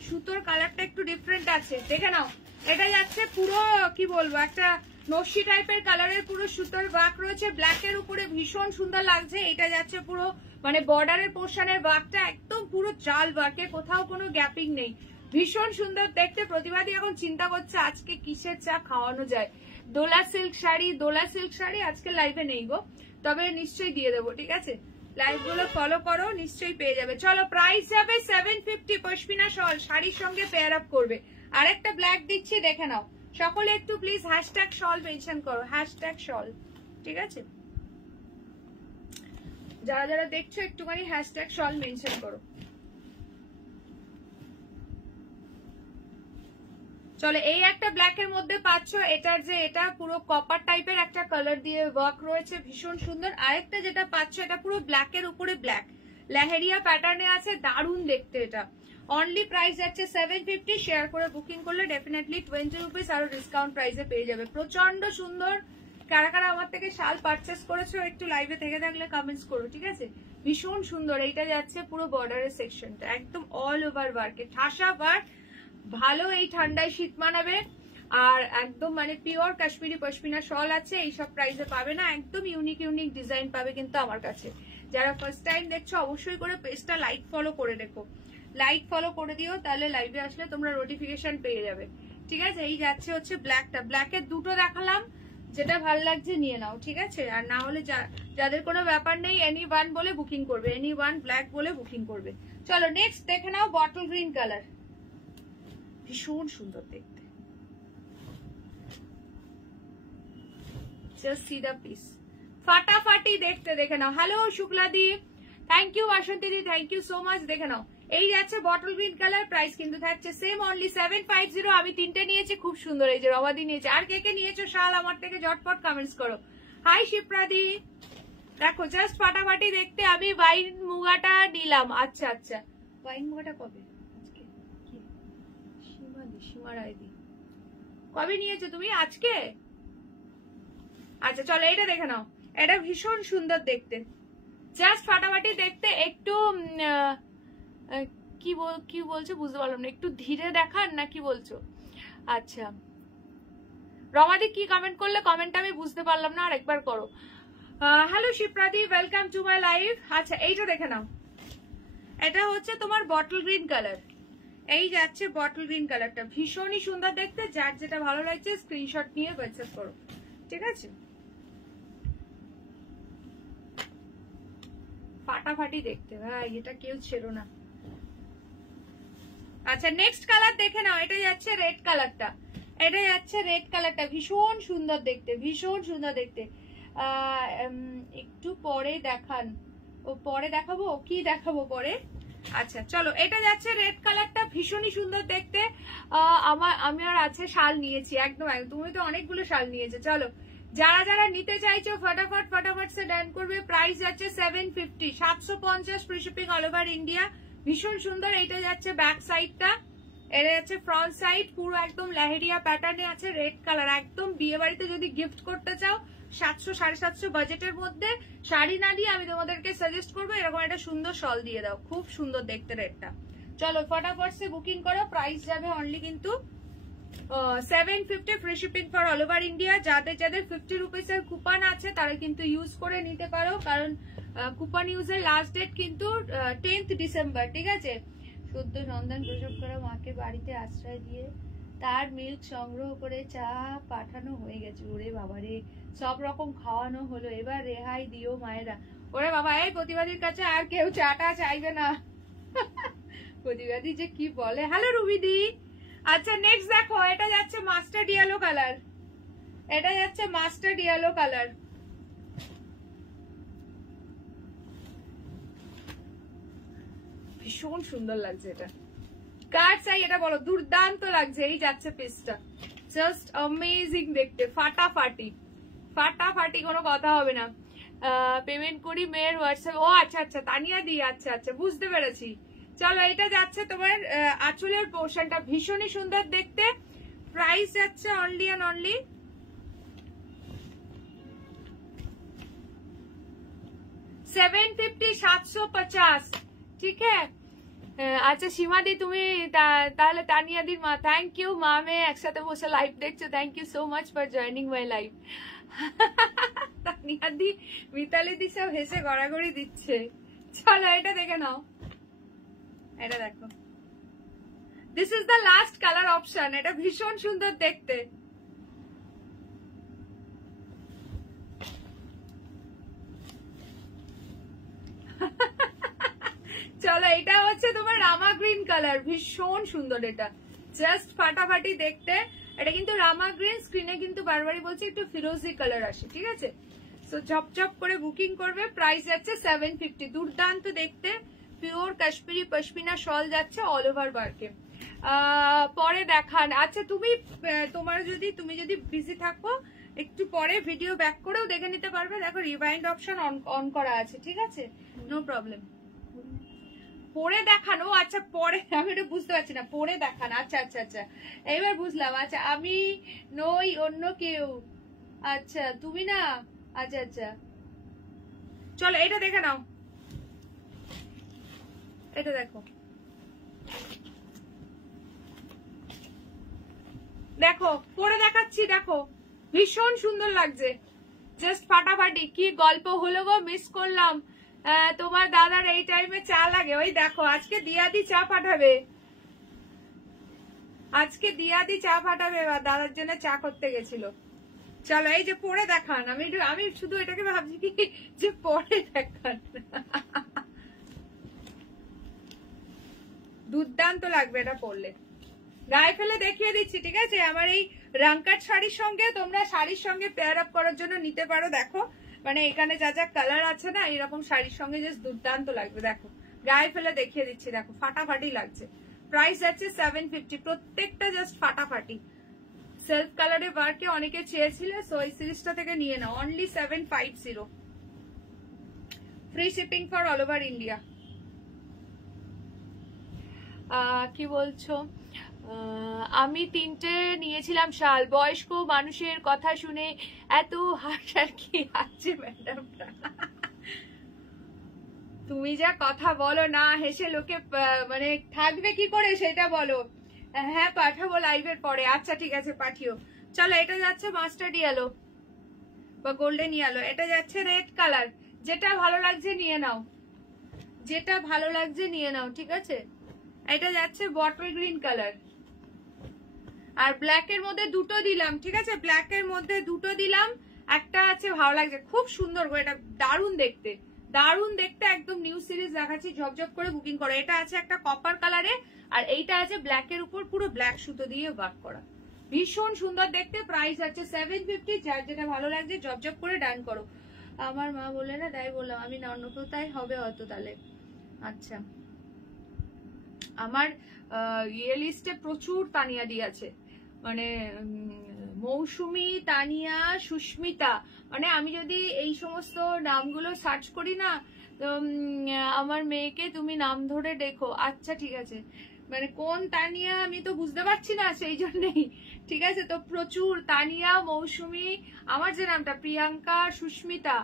সুতোর কালারটা একটু ডিফারেন্ট আছে, দেখে নাও। এটা যাচ্ছে পুরো কি বলবো, একটা নকশি টাইপের কালারের পুরো সুতোর ওয়ার্ক রয়েছে, ব্ল্যাক এর উপরে ভীষণ সুন্দর লাগছে। এটা যাচ্ছে পুরো মানে বর্ডারের পোর্শনের ওয়ার্কটা একদম পুরো জাল ওয়ার্কে, কোথাও কোনো গ্যাপিং নেই, ভীষণ সুন্দর দেখতে। প্রতিবাদী এখন চিন্তা করছে আজকে কিসের চা খাওয়ানো যায়। দোলা সিল্ক শাড়ি, দোলা সিল্ক শাড়ি আজকে লাইভে নেই গো, তবে নিশ্চয়ই দিয়ে দেবো, ঠিক আছে? লাইভ গুলো ফলো করো, নিশ্চয়ই পেয়ে যাবে। চলো প্রাইস যাবে 750। পশমিনা শল শাড়ির সঙ্গে পেয়ার আপ করবে। আরেকটা ব্ল্যাক দিচ্ছি, দেখে নাও। সকলে একটু প্লিজ হ্যাশট্যাগ শল মেনশন করো, হ্যাশট্যাগ শল, ঠিক আছে? যারা যারা দেখছো একটুখানি হ্যাশট্যাগ শল মেনশন করো। চলো এই একটা ব্ল্যাক এর মধ্যে পাচ্ছ, এটার যে এটা পুরো কপার টাইপের একটা কালার দিয়ে ওয়ার্ক রয়েছে, ভীষণ সুন্দর। আরেকটা যেটা পাচ্ছ এটা পুরো ব্ল্যাক এর উপরে ব্ল্যাক লেহেরিয়া প্যাটার্নে আছে, দারুণ দেখতে। এটা অনলি প্রাইস যাচ্ছে 750। শেয়ার করে বুকিং করলে ডেফিনেটলি 20 রুপিস আরো ডিসকাউন্ট প্রাইসে পেয়ে যাবে। প্রচন্ড সুন্দর। কারা কারা আমার থেকে শাল পারচেস করেছো একটু লাইভে থেকে থাকলে কমেন্টস করো, ঠিক আছে? ভীষণ সুন্দর। এইটা যাচ্ছে পুরো বর্ডারের সেকশনটা একদম অল ওভার ওয়ার্কে, ঠাসা ওয়ার্ক, ভালো। এই ঠান্ডায় শীত মানাবে। আর একদম মানে পিওর কাশ্মীরি পশমিনা শল আছে, এইসব প্রাইসে পাবে না। একদম ইউনিক ইউনিক ডিজাইন পাবে কিন্তু আমার কাছে। যারা ফার্স্ট টাইম দেখছো অবশ্যই করে পেজটা লাইক ফলো করে রেখো, লাইক ফলো করে দিও, তাহলে লাইভে আসলে তোমরা নোটিফিকেশন পেয়ে যাবে, ঠিক আছে? এই যাচ্ছে হচ্ছে ব্ল্যাকটা, ব্ল্যাকের দুটো দেখালাম, যেটা ভালো লাগছে নিয়ে নাও, ঠিক আছে? আর না হলে যাদের কোনো ব্যাপার নেই এনি ওয়ান বলে বুকিং করবে, এনি ওয়ান ব্ল্যাক বলে বুকিং করবে। চলো নেক্সট দেখে নাও, বটল গ্রিন কালার, ভীষণ সুন্দর দেখতে। জাস্ট সি দা পিস, ফাটাফাটি দেখতে, দেখে নাও। হ্যালো শুক্লাদি, thank you. Basanti di, thank you so much. দেখে নাও, এই যাচ্ছে বটল গ্রিন কালার, প্রাইস কিন্তু থাকছে সেম অনলি 750। আমি তিনটে নিয়েছি, খুব সুন্দর। এই যে রবাদি নিয়েছে, আর কে কে নিয়েছো শাল আমার থেকে ঝটপট কমেন্টস করো। হাই শিপ্রাদি, দেখো জাস্ট ফাটাফাটি দেখতে। আমি ওয়াইন মুগাটা নিলাম। আচ্ছা আচ্ছা, ওয়াইন মুগাটা কবে? আজকে কি সীমা রায়দি কবে নিয়েছো তুমি? আজকে? আচ্ছা চলো এটা দেখে নাও, এটা ভীষণ সুন্দর দেখতে, জাস্ট ফাটাফাটি দেখতে। একটু কি বলছো বুঝতে পারলাম না, একটু ধীরে দেখান না কি বলছো? আচ্ছা রমাদি কি কমেন্ট করলে, কমেন্টটা আমি বুঝতে পারলাম না, আরেকবার করো। হ্যালো শিপ্রাদি, ওয়েলকাম টু মাই লাইভ। আচ্ছা এইটা দেখে নাও, এটা হচ্ছে তোমার বটল গ্রিন কালার। এই যাচ্ছে বটল গ্রিন কালারটা, ভীষণই সুন্দর দেখতে। যার যেটা ভালো লাগছে স্ক্রিনশট নিয়ে পারচেজ করো, ঠিক আছে? ফাটাফাটি দেখতে ভাই, এটা কেউ ছেড়ো না। আচ্ছা নেক্সট কালার দেখে নাও, এটা যাচ্ছে রেড কালারটা, এটা যাচ্ছে রেড কালারটা, ভীষণ সুন্দর দেখতে, ভীষণ সুন্দর দেখতে। একটু পরে দেখান, ও পরে দেখাবো, কি দেখাবো পরে? আচ্ছা চলো এটা যাচ্ছে রেড কালারটা, ভীষণই সুন্দর দেখতে। আমি আর আছে শাল নিয়েছি, একদম একদম। তুমি তো অনেকগুলো শাল নিয়েছো। চলো যারা যারা নিতে চাইছো ফটাফট ফটাফট সে ডান করবে। প্রাইস যাচ্ছে 750, 750 free shipping all over India. ভীষণ সুন্দর। এইটা যাচ্ছে ব্যাক সাইডটা, এটা যাচ্ছে ফ্রন্ট সাইড, পুরো একদম লেহেরিয়া প্যাটার্নে আছে, রেড কালার। একদম বিয়ে বাড়িতে যদি গিফট করতে চাও 700 750 বাজেটের মধ্যে শাড়ি না দিয়ে আমি তোমাদেরকে সাজেস্ট করবো এরকম একটা সুন্দর শল দিয়ে দাও, খুব সুন্দর দেখতে রেডটা। চলো ফটাফট সে বুকিং করো। প্রাইস যাবে অনলি কিন্তু 750 free shipping for all over India. যাদের যাদের 50 রুপিস এর কুপন আছে তারা কিন্তু ইউজ করে নিতে পারো, কারণ কুপন ইউজের লাস্ট ডেট কিন্তু 10th ডিসেম্বর, ঠিক আছে? সদ্য সন্ধান প্রসব করা মাকে বাড়িতে আশ্রয় দিয়ে তার মিল্ক সংগ্রহ করে চা পাঠানো হয়ে গেছে। ওরে বাবারে, সব রকম খাওয়ানো হলো, এবার রেহাই দিও মায়েরা। ওরে বাবা, এই প্রতিবাদীর কাছে আর কেউ চাটা চাইবে না। প্রতিবাদী যে কি বলে। হ্যালো রুবিদি। আচ্ছা নেক্সট দেখো, এটা যাচ্ছে মাস্টার্ড ইয়েলো কালার, এটা যাচ্ছে মাস্টার্ড ইয়েলো কালার। ভীষণ সুন্দর লাগছে এটা। কার চাই এটা বলো, দুর্দান্ত লাগছে। এই যাচ্ছে পিসটা, জাস্ট অ্যামেজিং দেখতে, ফাটাফাটি ফাটাফাটি, কোনো কথা হবে না। পেমেন্ট করি মেয়ের হোয়াটসঅ্যাপ। ও আচ্ছা আচ্ছা, তানিয়া দি, আচ্ছা আচ্ছা, বুঝতে পেরেছি। চলো, এটা যাচ্ছে তোমার আঁচলের পোর্শনটা, ভীষণই সুন্দর দেখতে। প্রাইস যাচ্ছে অনলি অ্যান্ড অনলি 750, 750, ঠিক আছে। আচ্ছা সীমা দি, তুমি তাহলে তানিয়া দির মা। থ্যাংক ইউ মা, মেয়ে একসাথে বসে লাইভ দেখছো, thank you so much for joining my live. Tania di, Mitali di সব হেসে গড়াগড়ি দিচ্ছে। চলো এটা দেখে নাও, এটা দেখো, this is the last colour option. এটা ভীষণ সুন্দর দেখতে। চলো, এটা হচ্ছে তোমার রামা গ্রিন কালার, ভীষণ সুন্দর, এটা জাস্ট ফাটাফাটি দেখতে। এটা কিন্তু রামা গ্রিন, স্ক্রিনে কিন্তু বারবারই বলছি একটু ফিরোজি কালার আসে, ঠিক আছে। সো ঝপঝপ করে বুকিং করবে। প্রাইস যাচ্ছে 750, দুর্দান্ত দেখতে, পিওর কাশ্মীরি পশমিনা শল যাচ্ছে অল ওভার ওয়ার্কে। পরে দেখান। আচ্ছা তুমি যদি বিজি থাকো একটু পরে ভিডিও ব্যাক করেও দেখে নিতে পারবে। দেখো রিভাইন্ড অপশন অন করা আছে, ঠিক আছে, নো প্রবলেম। পরে দেখানো, আচ্ছা পরে, আমি এটা বুঝতে পারছি না, পরে দেখান, আচ্ছা আচ্ছা আচ্ছা, এইবার বুঝলাম। আচ্ছা আমি নই, অন্য কেউ, আচ্ছা তুমি না, আচ্ছা আচ্ছা। চলো এটা দেখে নাও, এটা দেখো, দেখো পরে দেখাচ্ছি, দেখো ভীষণ সুন্দর লাগছে, জাস্ট ফাটাফাটি। কি গল্প হলো গো, মিস করলাম। তোমার দাদার এই টাইমে চা লাগে, ওই দেখো আজকে দিয়াদি চা পাঠাবে, আজকে দিয়াদি চা পাঠাবে, দাদার জন্য চা করতে গেছিল। চলো এই যে পরে দেখান, আমি শুধু এটাকে ভাবছি কি যে পরে দেখান। দুর্দান্ত লাগবে এটা পরলে, গায়ে ফেলে দেখিয়ে দিচ্ছি, ঠিক আছে। আমার এই রাঙ্কাট শাড়ির সঙ্গে তোমরা শাড়ির সঙ্গে পেয়ার আপ করার জন্য নিতে পারো। দেখো মানে এখানে যা যা কালার আছে না, এরকম শাড়ির সঙ্গে জাস্ট দুর্দান্ত লাগবে। দেখো গায়ে ফেলে দেখিয়ে দিচ্ছি, দেখো ফাটাফাটি লাগছে। প্রাইস আছে 750, প্রত্যেকটা জাস্ট ফাটাফাটি। সেলফ কালারের ওয়ার্কে অনেকে চেয়েছিল, সো এই সিরিজটা থেকে নিয়ে নাও, only 750, free shipping for all over India. কি বলছো? আমি 3টে নিয়েছিলাম শাল। বয়স্ক মানুষের কথা শুনে এত হাসার কি আছে ম্যাডামটা? তুমি যা কথা বলো না, হেসে লোকে মানে থাকবে কি করে সেটা বলো। হ্যাঁ পাঠাবো লাইভের পরে, আচ্ছা ঠিক আছে পাঠিও। চলো এটা যাচ্ছে মাস্টার্ড ইয়েলো বা গোল্ডেন ইয়েলো, এটা যাচ্ছে রেড কালার। যেটা ভালো লাগছে নিয়ে নাও, যেটা ভালো লাগছে নিয়ে নাও, ঠিক আছে। এটা যাচ্ছে বটল গ্রিন কালার, আর ব্ল্যাক এর মধ্যে দুটো দিলাম, ঠিক আছে, ব্ল্যাক এর মধ্যে দুটো দিলাম। একটা আছে ভালো লাগছে, খুব সুন্দর গো, এটা দারুণ দেখতে, দারুণ দেখতে, একদম নিউ সিরিজ দেখাচ্ছি, ঝপঝপ করে বুকিং করো। এটা আছে একটা কপার কালারে, আর এইটা আছে ব্ল্যাক এর উপর পুরো ব্ল্যাক সুতো দিয়ে ওয়ার্ক করা, ভীষণ সুন্দর দেখতে। প্রাইস আছে 750, যার যেটা ভালো লাগছে ঝপঝপ করে ডান করো। আমার মা বলে না, তাই বললাম, আমি না অন্য কোথায় হবে হয়তো তাহলে। আচ্ছা আমার ইয়ে লিস্টে প্রচুর তানিয়া দি আছে, মানে মৌসুমি, তানিয়া, সুস্মিতা, মানে আমি যদি এই সমস্ত নামগুলো সার্চ করি না, তো আমার মেয়েকে তুমি নাম ধরে দেখো। আচ্ছা ঠিক আছে, মানে কোন তানিয়া আমি তো বুঝতে পারছি না, সেই জন্যই, ঠিক আছে। তো প্রচুর তানিয়া, মৌসুমি, আমার যে নামটা প্রিয়াঙ্কা, সুস্মিতা,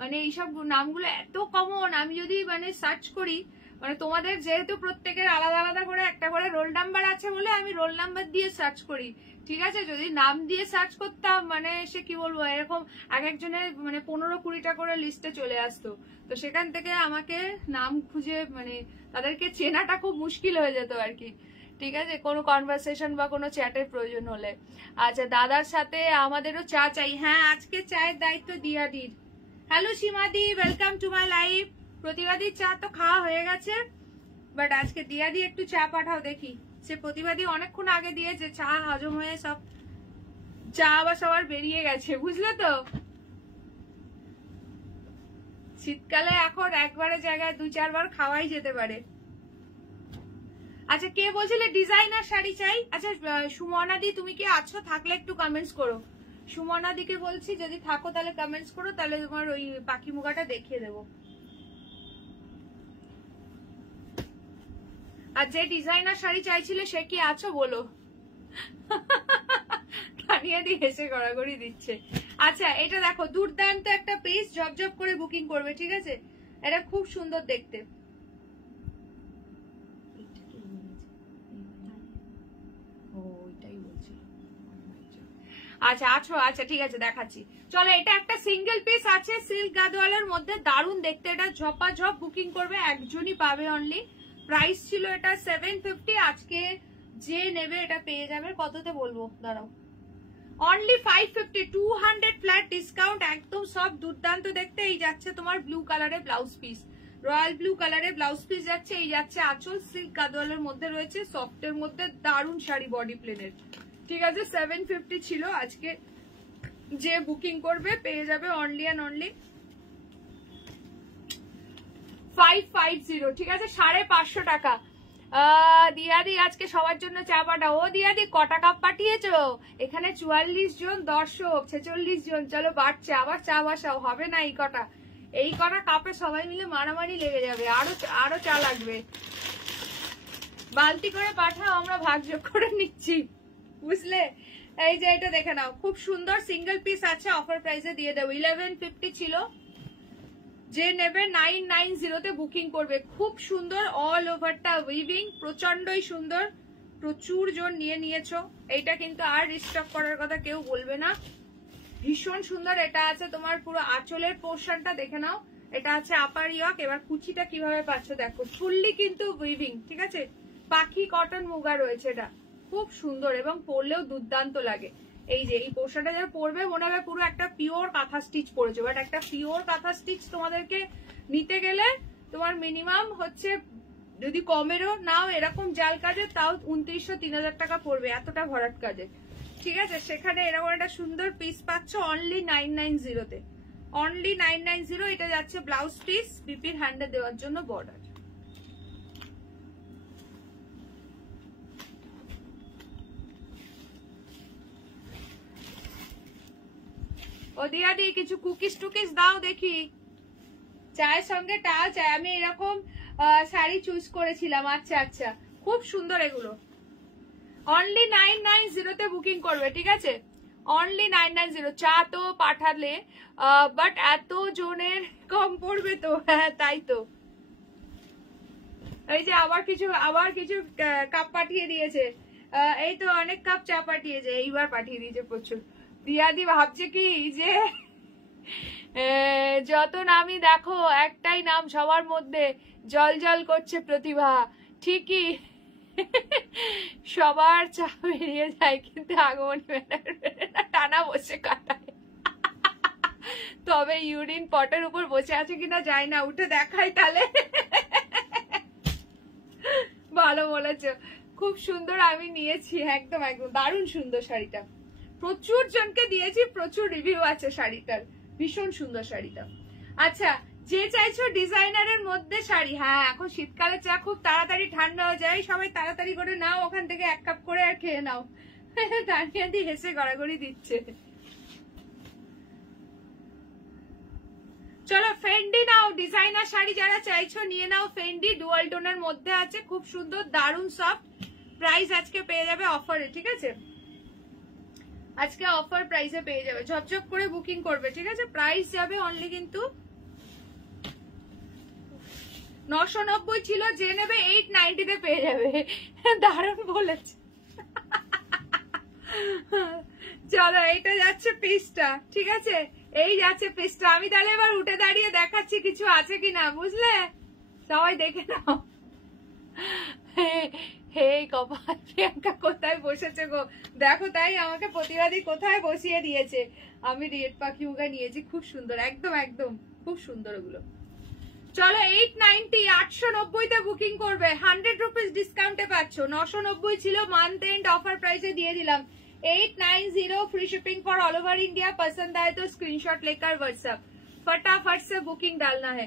মানে এইসব নামগুলো এত কমন, আমি যদি মানে সার্চ করি, মানে তোমাদের যেহেতু প্রত্যেকের আলাদা আলাদা করে একটা করে রোল নাম্বার আছে বলে আমি রোল নাম্বার দিয়ে সার্চ করি, ঠিক আছে। যদি নাম দিয়ে সার্চ করতাম, মানে সে কি বলবো, এরকম এক একজনের মানে 15-20টা করে লিস্টে চলে আসতো, তো সেখান থেকে আমাকে নাম খুঁজে মানে তাদেরকে চেনাটা খুব মুশকিল হয়ে যেত আর কি, ঠিক আছে, কোনো কনভারসেশন বা কোনো চ্যাটের প্রয়োজন হলে। আচ্ছা দাদার সাথে আমাদেরও চা চাই। হ্যাঁ আজকে চায়ের দায়িত্ব দিয়াদির। হ্যালো সীমাদি, ওয়েলকাম টু মাই লাইভ। প্রতিবাদীর চা তো খাওয়া হয়ে গেছে, বাট আজকে দিয়াদি একটু চা পাঠাও দেখি। সে প্রতিবাদী অনেকক্ষণ আগে দিয়েছে, চা হজম হয়ে সব চা আবার সবার বেরিয়ে গেছে, বুঝলে তো। শীতকালে এখন একবারের জায়গায় 2-4 বার খাওয়াই যেতে পারে। আচ্ছা কে বলছিলে ডিজাইনার শাড়ি চাই? আচ্ছা সুমনা দি তুমি কি আছো? থাকলে একটু কমেন্টস করো। সুমনা দিকে বলছি যদি থাকো তাহলে কমেন্টস করো, তাহলে তোমার ওই পাখি মুগাটা দেখিয়ে দেবো। আর যে ডিজাইনার শাড়ি চাইছিলে সে কি আছো বলো। তানিয়া দি হেসে গড়াগড়ি দিচ্ছে। আচ্ছা এটা দেখো দুর্দান্ত একটা পিস, ঝপঝপ করে বুকিং করবে, ঠিক আছে? এটা খুব সুন্দর দেখতে। আচ্ছা আচ্ছা আচ্ছা ঠিক আছে দেখাচ্ছি, চলো। এটা একটা সিঙ্গেল পিস আছে সিল্ক গাদওয়ালের মধ্যে, দারুণ দেখতে। এটা ঝপাঝপ বুকিং করবে, একজনই পাবে অনলি। প্রাইস ছিল এটা 750, আজকে যে নেবে এটা পেয়ে যাবে কততে বলবো দাঁড়াও, অনলি 550, 200 ফ্ল্যাট ডিসকাউন্ট, একদম সব দুর্দান্ত দেখতে। এই যাচ্ছে তোমার ব্লু কালারের ব্লাউজ পিস, রয়্যাল ব্লু কালারের ব্লাউজ পিস যাচ্ছে। এই যাচ্ছে আঁচল, সিল্ক গাদওয়ালের মধ্যে রয়েছে, সফটের মধ্যে, দারুণ শাড়ি বডি প্লেনের, ঠিক আছে? 750 ছিল, আজকে যে বুকিং করবে পেয়ে যাবে অনলি অ্যান্ড অনলি 550, ঠিক আছে? 550 টাকা। দিয়াদি আজকে সবার জন্য চা পাঠাও। ও দিয়াদি কটা কাপ পাঠিয়েছো? এখানে 44 জন দর্শক, 46 জন, চলো বাড়ছে, আবার চা বসাও। হবে না এই কটা কাপে সবাই মিলে মারামারি লেগে যাবে, আরো চা লাগবে। বালতি করে পাঠাও, আমরা ভাগযোগ করে নিচ্ছি, বুঝলে? এই যে এটা দেখে নাও, খুব সুন্দর সিঙ্গেল পিস আছে, অফার প্রাইসে দিয়ে দেবো। 1150 ছিল, যে নেবে 990 তে বুকিং করবে। খুব সুন্দর, অল ওভারটা উইভিং, প্রচন্ডই সুন্দর, প্রচুর জন নিয়ে নিয়েছো। এইটা কিন্তু আর রিস্টক করার কথা কেউ বলবে না, ভীষণ সুন্দর। এটা আছে তোমার পুরো আঁচলের পোর্শনটা দেখে নাও, এটা আছে আপার ইয়ক। এবার কুচিটা কিভাবে পাচ্ছ দেখো, ফুললি কিন্তু উইভিং, ঠিক আছে? পাখি কটন মুগা রয়েছে, এটা খুব সুন্দর এবং পরলেও দুর্দান্ত লাগে। এই যে এই পোর্শনটা যারা পরবে মনে হবে পুরো একটা পিওর কাঁথা স্টিচ পরেছে, বাট একটা পিওর কাঁথা স্টিচ তোমাদেরকে নিতে গেলে তোমার মিনিমাম হচ্ছে, যদি কমেরও নাও এরকম জাল কাজে, তাও 2900-3000 টাকা পড়বে, এতটা ভরাট কাজে, ঠিক আছে? সেখানে এরকম একটা সুন্দর পিস পাচ্ছ অনলি 990 তে, অনলি 990। এটা যাচ্ছে ব্লাউজ পিস, বিপির হ্যান্ডে দেওয়ার জন্য বর্ডার। ও দিয়াদি কিছু কুকিজ টুকিজ দাও দেখি, চায়ের সঙ্গে টাল চাই। আমি এরকম শাড়ি চুজ করেছিলাম। আচ্ছা আচ্ছা, খুব সুন্দর এগুলো। অনলি 990 তে বুকিং করবে, ঠিক আছে? অনলি 990। চা তো পাঠালে, বাট এত জনের কম পড়বে তো, হ্যাঁ তাই তো। এই যে আবার কিছু কাপ পাঠিয়ে দিয়েছে, এই তো অনেক কাপ চা পাঠিয়েছে, এইবার পাঠিয়ে দিয়েছে প্রচুর। দিয়াদি ভাবছে কি যে যত নামই দেখো একটাই নাম সবার মধ্যে, জল জল করছে প্রতিভা। ঠিকই, সবার চা বেরিয়ে যায় কিন্তু আগমনী টানা বসে কাটায়। তবে ইউরিন পটের উপর বসে আছে কিনা যায় না, উঠে দেখাই তাহলে। ভালো বলেছো, খুব সুন্দর, আমি নিয়েছি, একদম একদম দারুণ সুন্দর শাড়িটা, প্রচুর জনকে দিয়েছি, প্রচুর রিভিউ আছে শাড়িটার, ভীষণ সুন্দর শাড়িটা। আচ্ছা যে চাইছো ডিজাইনারের মধ্যে শাড়ি, হ্যাঁ এখন শীতকালে চা খুব তাড়াতাড়ি ঠান্ডা হয়ে যায়, সবাই তাড়াতাড়ি করে নাও ওখান থেকে 1 কাপ করে আর খেয়ে নাও। তানিয়া দি হেসে গড়াগড়ি দিচ্ছে। চলো ফেন্ডি নাও, ডিজাইনার শাড়ি যারা চাইছো নিয়ে নাও। ফেন্ডি ডুয়াল টোনের মধ্যে আছে, খুব সুন্দর, দারুণ সফট। প্রাইস আজকে পেয়ে যাবে অফারে, ঠিক আছে? আজকে অফার প্রাইসে পেয়ে যাবে, ঝপঝপ করে বুকিং করবে, ঠিক আছে? প্রাইস যাবে অনলি কিন্তু 990 ছিল, যে নেবে 890 তে পেয়ে যাবে। দারুণ বলেছে। চলো এইটা যাচ্ছে পিসটা, ঠিক আছে? এই যাচ্ছে পিসটা। আমি তাহলে এবার উঠে দাঁড়িয়ে দেখাচ্ছি কিছু আছে কিনা, বুঝলে? সবাই দেখে নাও। হে কপাল, প্রিয়াঙ্কা কোথায় বসেছে গো দেখো, তাই আমাকে প্রতিবাদী কোথায় বসিয়ে দিয়েছে। আমি রেড পাখি মুগা নিয়েছি, খুব সুন্দর, একদম একদম খুব সুন্দর ওগুলো। চলো 890, 890 তে বুকিং করবে, 100 রুপিস ডিসকাউন্টে পাচ্ছ। 990 ছিল, মান্থ এন্ড অফার প্রাইসে দিয়ে দিলাম 890, free shipping for all over India. पसंद आए तो स्क्रीनशॉट लेकर व्हाट्सएप फटाफट से बुकिंग डालना है।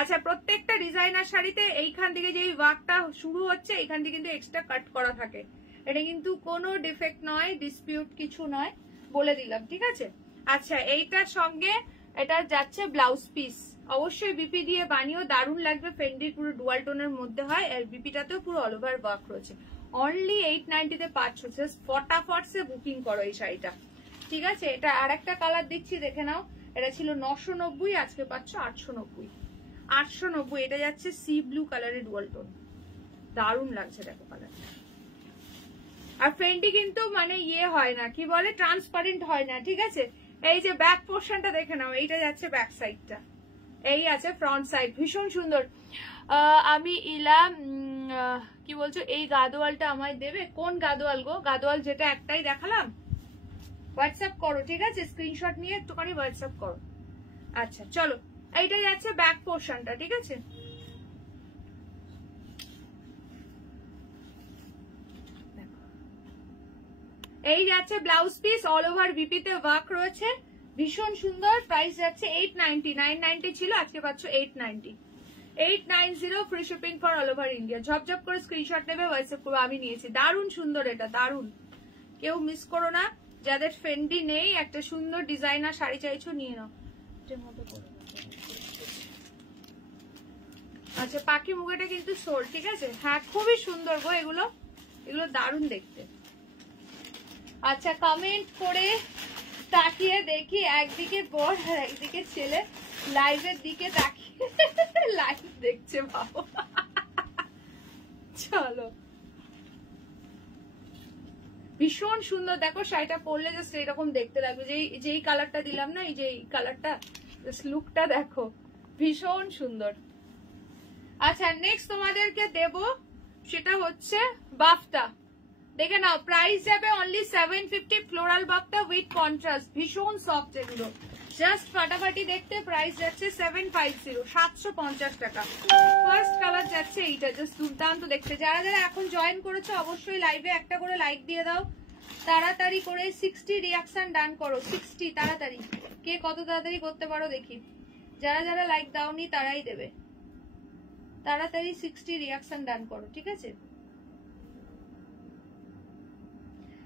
আচ্ছা, প্রত্যেকটা ডিজাইনার শাড়িতে এইখান থেকে যে ওয়ার্কটা শুরু হচ্ছে এইখান থেকে কিন্তু এক্সট্রা কাট করা থাকে। এটা কিন্তু কোনো ডিফেক্ট নয়, ডিসপিউট কিছু নয়, বলে দিলাম, ঠিক আছে। আচ্ছা, এইটার সঙ্গে এটা যাচ্ছে ব্লাউজ পিস। অবশ্যই বিপি দিয়ে বানিয়েও দারুণ লাগবে। ফেন্ডির পুরো ডুয়াল টোনের মধ্যে হয়, আর বিপিটাতেও পুরো অল ওভার ওয়ার্ক রয়েছে। অনলি 890 পাচ্ছ। জাস্ট ফটাফট সে বুকিং করো এই শাড়িটা, ঠিক আছে। এটা আর একটা কালার দিচ্ছি, দেখে নাও। এটা ছিল 990, আজকে পাচ্ছ 890। 890। এটা যাচ্ছে সি ব্লু কালারের ডুয়াল টোন, দারুণ লাগছে দেখো কালারটা। আর ফেন্ডি কিন্তু মানে ইয়ে হয় না, কি বলে, ট্রান্সপারেন্ট হয় না, ঠিক আছে। এই যে ব্যাক পোর্শনটা দেখে নাও, এইটা যাচ্ছে ব্যাক সাইডটা, এই আছে ফ্রন্ট সাইড, ভীষণ সুন্দর। আমি ইলাম, কি বলছো, এই গাদোয়ালটা আমায় দেবে? কোন গাদোয়াল গো? গাদোয়াল যেটা একটাই দেখালাম, হোয়াটসঅ্যাপ করো, ঠিক আছে। স্ক্রিনশট নিয়ে একটুখানি হোয়াটসঅ্যাপ করো। আচ্ছা চলো, এইটাই যাচ্ছে ব্যাক পোর্শনটা, ঠিক আছে। এই যাচ্ছে ব্লাউজ পিস, অল ওভার বিপিতে ওয়ার্ক রয়েছে, ভীষণ সুন্দর। প্রাইস যাচ্ছে 890, 990 ছিল, আজকে পাচ্ছ 890, 890। Free shipping for all over India. ঝপঝপ করে স্ক্রিনশট নেবে, হোয়াটসঅ্যাপ করবে। আমি নিয়েছি, দারুণ সুন্দর, এটা দারুণ, কেউ মিস করো না। যাদের ফেন্ডি নেই, একটা সুন্দর ডিজাইনার শাড়ি চাইছো, নিয়ে নাও। আচ্ছা, পাখি মুগেটা কিন্তু সোল, ঠিক আছে। হ্যাঁ, খুবই সুন্দর গো এগুলো, এগুলো দারুণ দেখতে। আচ্ছা, কমেন্ট করে তাকিয়ে দেখি, একদিকে বর আর একদিকে ছেলে লাইভের দিকে তাকিয়ে লাইভ দেখছে বাবা। চলো, ভীষণ সুন্দর দেখো শাড়িটা পরলে জাস্ট এরকম দেখতে লাগবে। যেই কালারটা দিলাম না, এই যে কালারটা, লুকটা দেখো, ভীষণ সুন্দর। আচ্ছা, নেক্সট তোমাদেরকে দেব, সেটা হচ্ছে বাফটা। দেখে নাও, প্রাইস যাবে অনলি 750। ফ্লোরাল বাফটা উইথ কন্ট্রাস্ট, ভীষণ সফট এগুলো, জাস্ট ফাটাফাটি দেখতে। প্রাইস যাচ্ছে 750, 750 টাকা। ফার্স্ট কালার যাচ্ছে এইটা, জাস্ট দুর্দান্ত দেখতে। যারা যারা এখন জয়েন করেছো, অবশ্যই লাইভে একটা করে লাইক দিয়ে দাও, তাড়াতাড়ি করে 60 রিয়াকশন ডান করো। 60 তাড়াতাড়ি, কে কত তাড়াতাড়ি করতে পারো দেখি। যারা যারা লাইক দাওনি তারাই দেবে, তাড়াতাড়ি 60 রিয়াকশন ডান করো, ঠিক আছে।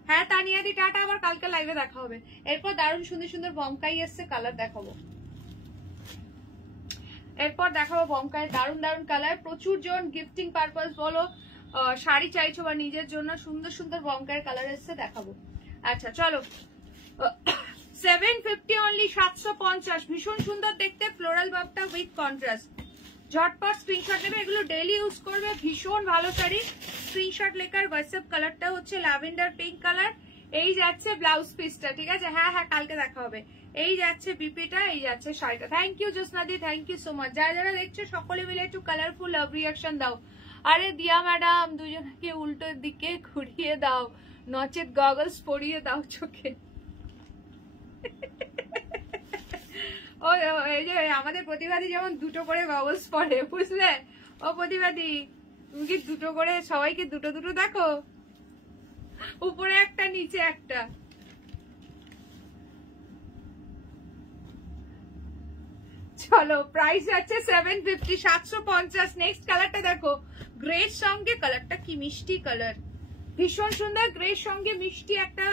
হ্যাঁ তানিয়াদি, টাটা, আবার কালকে লাইভে দেখা হবে। এরপর দারুণ সুন্দর সুন্দর বমকাই এসছে, কালার দেখাবো। এরপর দেখাবো বমকাই, দারুণ দারুণ কালার। প্রচুর জন গিফটিং পারপাস বলো, শাড়ি চাইছো বা নিজের জন্য, সুন্দর সুন্দর বমকাইয়ের কালার এসছে, দেখাবো। আচ্ছা চলো, 750 অনলি, 750। ভীষণ সুন্দর দেখতে, ফ্লোরাল বাফটা উইথ কন্ট্রাস্ট। ঝটপট স্ক্রিনশট নেবে, এগুলো ডেইলি ইউজ করবে, ভীষণ ভালো শাড়ি। স্ক্রিনশট লেখার হোয়াটসঅ্যাপ কালারটা হচ্ছে ল্যাভেন্ডার পিঙ্ক কালার। এই যাচ্ছে ব্লাউজ পিসটা, ঠিক আছে। হ্যাঁ হ্যাঁ, কালকে দেখা হবে। এই যাচ্ছে বিপিটা, এই যাচ্ছে শাড়িটা। থ্যাংক ইউ জ্যোৎস্নাদি, থ্যাংক ইউ সো মাচ। যারা যারা দেখছো সকলে মিলে একটু কালারফুল লাভ রিয়াকশন দাও। আরে দিয়া ম্যাডাম, দুজনকে উল্টো দিকে ঘুরিয়ে দাও, নচেত গগলস পরিয়ে দাও চোখে। এই যে আমাদের প্রতিবাদী যেমন দুটো করে গগলস পরে, বুঝলে? ও প্রতিবাদী, তুমি কি দুটো করে সবাইকে দুটো দুটো দেখো? উপরে একটা, নিচে একটা। চলো, প্রাইস আছে 750, 750। নেক্সট কালারটা দেখো, গ্রের সঙ্গে, কালারটা কি মিষ্টি কালার, ভীষণ সুন্দর। গ্রের সঙ্গে মিষ্টি একটা,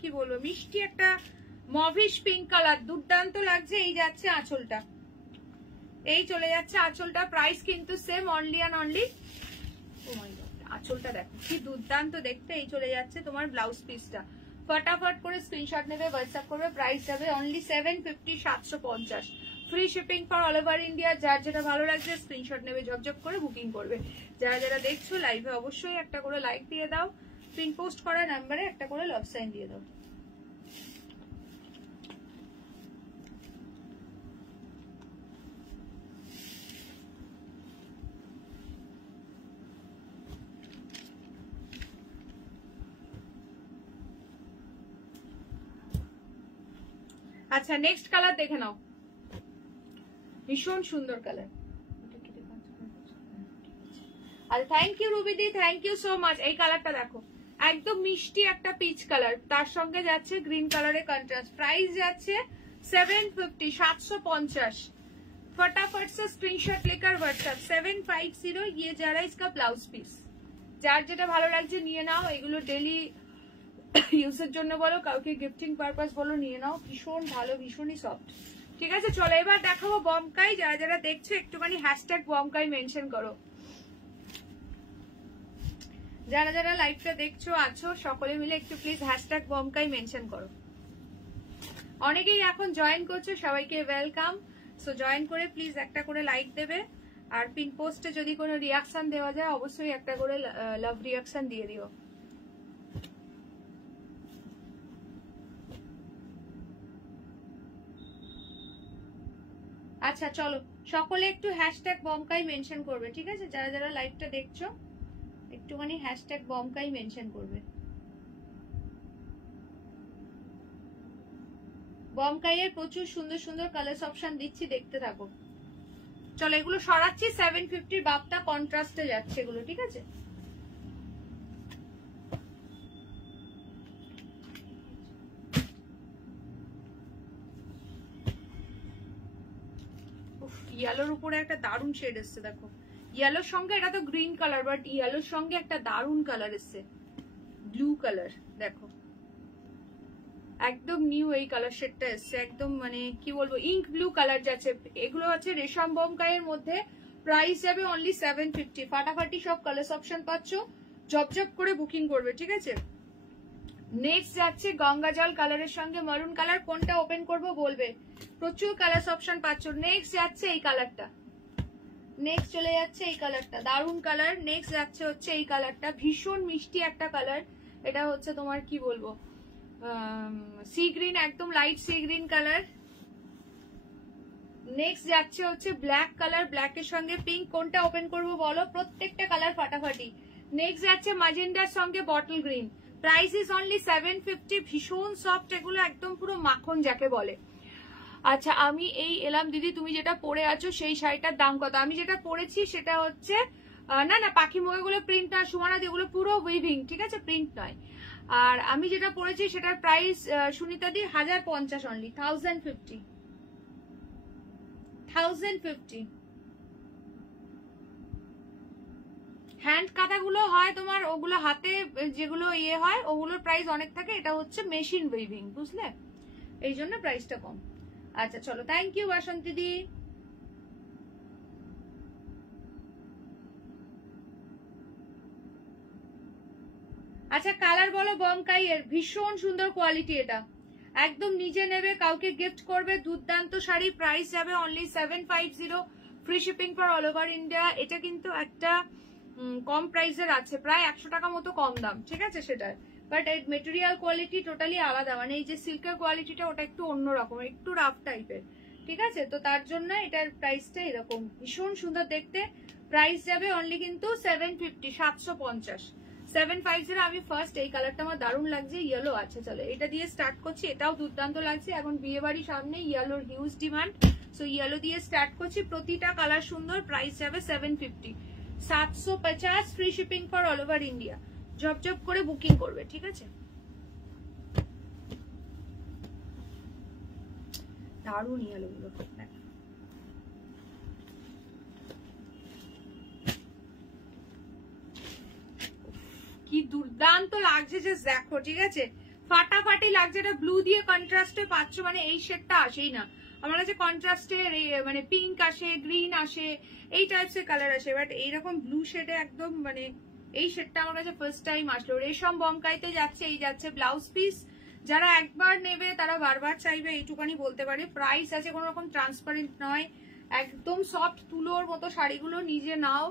কি বলবো, মিষ্টি একটা মভিশ পিঙ্ক কালার, দুর্দান্ত লাগছে। এই যাচ্ছে আঁচলটা, এই চলে যাচ্ছে আঁচলটা। প্রাইস কিন্তু same, only and only, oh my god, আঁচলটা দেখো কি দুর্দান্ত দেখতে। এই চলে যাচ্ছে তোমার ব্লাউজ পিসটা। ফটাফট করে স্ক্রিনশট নেবে, হোয়াটসঅ্যাপ করবে। প্রাইস যাবে only 750, 750। Free shipping for all over India. যার যেটা ভালো লাগছে স্ক্রিনশট নেবে, ঝপঝপ করে বুকিং করবে। যারা যারা দেখছো লাইভে, অবশ্যই একটা করে লাইক দিয়ে দাও, পিন পোস্ট করা নাম্বারে একটা করে লাভ সাইন দিয়ে দাও। আচ্ছা, নেক্সট কালার দেখে নাও, ভীষণ সুন্দর কালার। আর থ্যাংক ইউ রুবিদি, থ্যাংক ইউ সো মাচ। এই কালারটা দেখো, একদম মিষ্টি একটা পিচ কালার, তার সঙ্গে যাচ্ছে গ্রিন কালারের কন্ট্রাস্ট। প্রাইস যাচ্ছে 750, 750। फटाफट से स्क्रीनशॉट लेकर व्हाट्सएप 750 ये जा रहा है इसका ब्लाउज পিস। যার যেটা ভালো লাগছে নিয়ে নাও, এগুলো ডেইলি ইউজের জন্য বলো, কাউকে গিফটিং পারপাস বলো, নিয়ে নাও। ভীষণ ভালো, ভীষণই সফট। ঠিক আছে, চলো এবার দেখাবো বমকাই। যারা যারা দেখছো একটুখানি হ্যাশট্যাগ বমকাই মেনশন করো। যারা যারা লাইভটা দেখছো আছো সকলে মিলে একটু প্লিজ হ্যাশট্যাগ বমকাই মেনশন করো। অনেকেই এখন জয়েন করছে, সবাইকে ওয়েলকাম। সো জয়েন করে প্লিজ একটা করে লাইক দেবে, আর পিন পোস্টে যদি কোনো রিয়াকশন দেওয়া যায় অবশ্যই একটা করে লাভ রিয়াকশন দিয়ে দিও। আচ্ছা চলো সকলে একটু হ্যাশট্যাগ বমকাই মেনশন করবে, ঠিক আছে? যারা যারা লাইভটা দেখছো একটুখানি হ্যাশট্যাগ বমকাই মেনশন করবে। বমকাইয়ের প্রচুর সুন্দর সুন্দর কালার অপশন দিচ্ছি, দেখতে থাকো। চলো এগুলো সরাচ্ছি, 750 বাপটা কন্ট্রাস্টে যাচ্ছে এগুলো, ঠিক আছে? ইয়েলোর উপরে একটা দারুণ শেড এসছে, দেখো। ইয়েলোর সঙ্গে, এটা তো গ্রিন কালার, বাট ইয়েলোর সঙ্গে একটা দারুণ কালার এসছে, ব্লু কালার। দেখো একদম নিউ এই কালার শেডটা এসছে, একদম মানে কি বলবো, ইঙ্ক ব্লু কালার যাচ্ছে। এগুলো আছে রেশম বমকাইয়ের মধ্যে, প্রাইস যাবে অনলি 750। ফাটাফাটি সব কালার অপশন পাচ্ছ, জবজব করে বুকিং করবে, ঠিক আছে? নেক্সট যাচ্ছে গঙ্গা জল কালারের সঙ্গে মারুন কালার, কোনটা ওপেন করব বলবে, প্রচুর কালার অপশন পাচ্ছ। নেক্সট যাচ্ছে এই কালারটা, নেক্সট চলে যাচ্ছে এই কালারটা, দারুন কালার। নেক্সট যাচ্ছে হচ্ছে এই কালারটা, ভীষণ মিষ্টি একটা কালার। এটা হচ্ছে তোমার কি বলবো, সি গ্রিন, একদম light sea green colour. Next যাচ্ছে হচ্ছে ব্ল্যাক কালার, ব্ল্যাকের সঙ্গে পিঙ্ক, কোনটা ওপেন করব বলো, প্রত্যেকটা কালার ফাটাফাটি। নেক্সট যাচ্ছে ম্যাজেন্ডার সঙ্গে bottle green, price is only 750। ভীষণ সফট এগুলো, একদম পুরো মাখন যাকে বলে। আচ্ছা আমি এই এলাম দিদি, তুমি যেটা পরে আছো সেই শাড়িটার দাম কত? আমি যেটা পরেছি সেটা হচ্ছে, না না পাখি ময়গুলো প্রিন্ট নয় সুমানা দি, ওগুলো পুরো উইভিং, ঠিক আছে, প্রিন্ট নয়। আর আমি যেটা পরেছি সেটার প্রাইস সুনিতা দি 1050 অনলি, 1050। হ্যান্ড কাঁথাগুলো হয় তোমার, ওগুলো হাতে যেগুলো ইয়ে হয় ওগুলোর প্রাইস অনেক থাকে, এটা হচ্ছে মেশিন উইভিং, বুঝলে, এই জন্য প্রাইসটা কম। আচ্ছা চলো, থ্যাংক ইউ বাসন্তী দি। আচ্ছা কালার বলো বমকাইয়ের, ভীষণ সুন্দর কোয়ালিটি, এটা একদম নিজে নেবে, কাউকে গিফট করবে, দুর্দান্ত শাড়ি। প্রাইস যাবে only 750, free shipping for all over India. এটা কিন্তু একটা কম প্রাইসের আছে, প্রায় 100 টাকা মতো কম দাম, ঠিক আছে সেটার, বাট এর মেটেরিয়াল কোয়ালিটি টোটালি আলাদা, মানে এই যে সিল্কের কোয়ালিটিটা ওটা একটু অন্যরকম, একটু রাফ টাইপের, ঠিক আছে? তো তার জন্য এটার প্রাইসটা এরকম, ভীষণ সুন্দর দেখতে। প্রাইস যাবে অনলি কিন্তু 750, 750, 750। আমি ফার্স্ট এই কালারটা আমার দারুণ লাগছে, ইয়েলো আছে। চলো এটা দিয়ে স্টার্ট করছি, এটাও দুর্দান্ত লাগছে, এখন বিয়ে বাড়ির সামনে ইয়েলোর হিউজ ডিমান্ড, সো ইয়েলো দিয়ে স্টার্ট করছি। প্রতিটা কালার সুন্দর, প্রাইস যাবে 750, 750, free shipping for all over India. Job করে বুকিং করবে, ঠিক আছে? দারুণ ইয়েলো গুলো, কি দুর্দান্ত লাগছে, যে দেখো, ঠিক আছে, ফাটাফাটি লাগছে। এটা ব্লু দিয়ে কন্ট্রাস্টে পাচ্ছ, মানে এই শেডটা আসেই না আমার কাছে, কন্ট্রাস্টে মানে পিঙ্ক আসে, গ্রিন আসে, এই টাইপস এর কালার আসে, বাট এইরকম ব্লু শেডে একদম মানে এই শেডটা আমার কাছে ফার্স্ট টাইম আসলো। রেশম বমকাইতে যাচ্ছে, এই যাচ্ছে ব্লাউজ পিস। যারা একবার নেবে তারা বারবার চাইবে, এইটুকানি বলতে পারে। প্রাইস আছে, কোনো রকম ট্রান্সপারেন্ট নয়, একদম সফট তুলোর মতো শাড়িগুলো, নিজে নাও,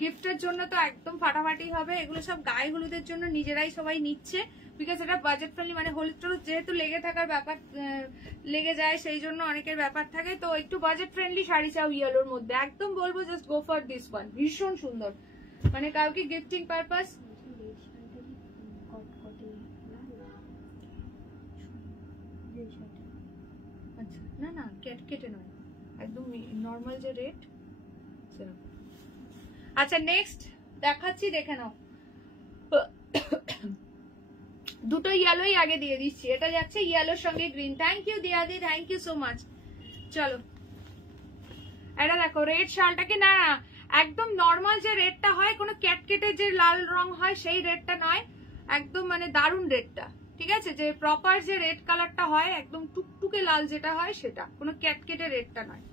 গিফটের জন্য তো একদম ফাটাফাটি হবে। এগুলো সব গায়ে হলুদের জন্য নিজেরাই সবাই নিচ্ছে, বিকজ এটা বাজেট ফ্রেন্ডলি, মানে হলুদ টলুদ যেহেতু লেগে থাকার ব্যাপার, লেগে যায়, সেই জন্য অনেকের ব্যাপার থাকে, তো একটু বাজেট ফ্রেন্ডলি শাড়ি চাও ইয়েলোর মধ্যে, একদম বলবো just go for this one. ভীষণ সুন্দর, মানে কাউকে গিফটিং পারপাস। আচ্ছা না না কেটে নয়, একদম নর্মাল যে রেট সেরকম। আচ্ছা নেক্সট দেখাচ্ছি, দেখে নাও। দুটো ইয়েলোই আগে দিয়ে দিচ্ছি, এটা যাচ্ছে ইয়েলোর সঙ্গে গ্রিন। থ্যাংক ইউ দিয়াদি, থ্যাংক ইউ সো মাচ। চলো এটা দেখো রেড শালটাকে না একদম নর্মাল যে রেডটা হয়, কোনো ক্যাটকেটে যে লাল রং হয় সেই রেডটা নয়, একদম মানে দারুণ রেডটা, ঠিক আছে, যে প্রপার যে রেড কালারটা হয় একদম টুকটুকে লাল যেটা হয় সেটা, কোনো ক্যাটকেটে রেডটা নয়।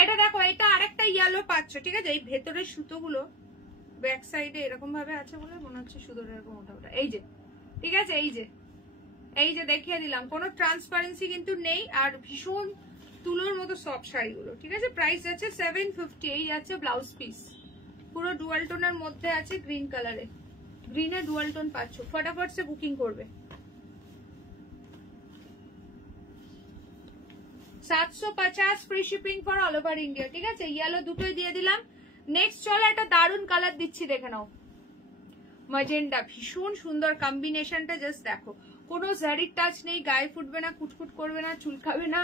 এটা দেখো এটা আরেকটা ইয়েলো পাচ্ছ, ঠিক আছে, এই ভেতরের সুতোগুলো ব্যাক সাইডে এরকম ভাবে আছে বলে মনে হচ্ছে সুতোটা এরকম ওটা ওটা, এই যে ঠিক আছে, এই যে দেখিয়ে দিলাম, কোনো ট্রান্সপারেন্সি কিন্তু নেই, আর ভীষণ তুলোর মতো সফট শাড়িগুলো, ঠিক আছে। প্রাইস আছে 750। এই আছে ব্লাউজ পিস, পুরো ডুয়াল টোনের মধ্যে আছে, গ্রিন কালারে, গ্রিনে ডুয়াল টোন পাচ্ছ, ফটাফট সে বুকিং করবে। 750 free shipping for all over India, ঠিক আছে। ইয়েলো দুটোই দিয়ে দিলাম। নেক্সট চলো একটা দারুন কালার দিচ্ছি, দেখে নাও, ম্যাজেন্ডা, ভীষণ সুন্দর কম্বিনেশনটা, জাস্ট দেখো, কোনো জারির টাচ নেই, গায়ে ফুটবে না, কুটকুট করবে না, চুলকাবে না,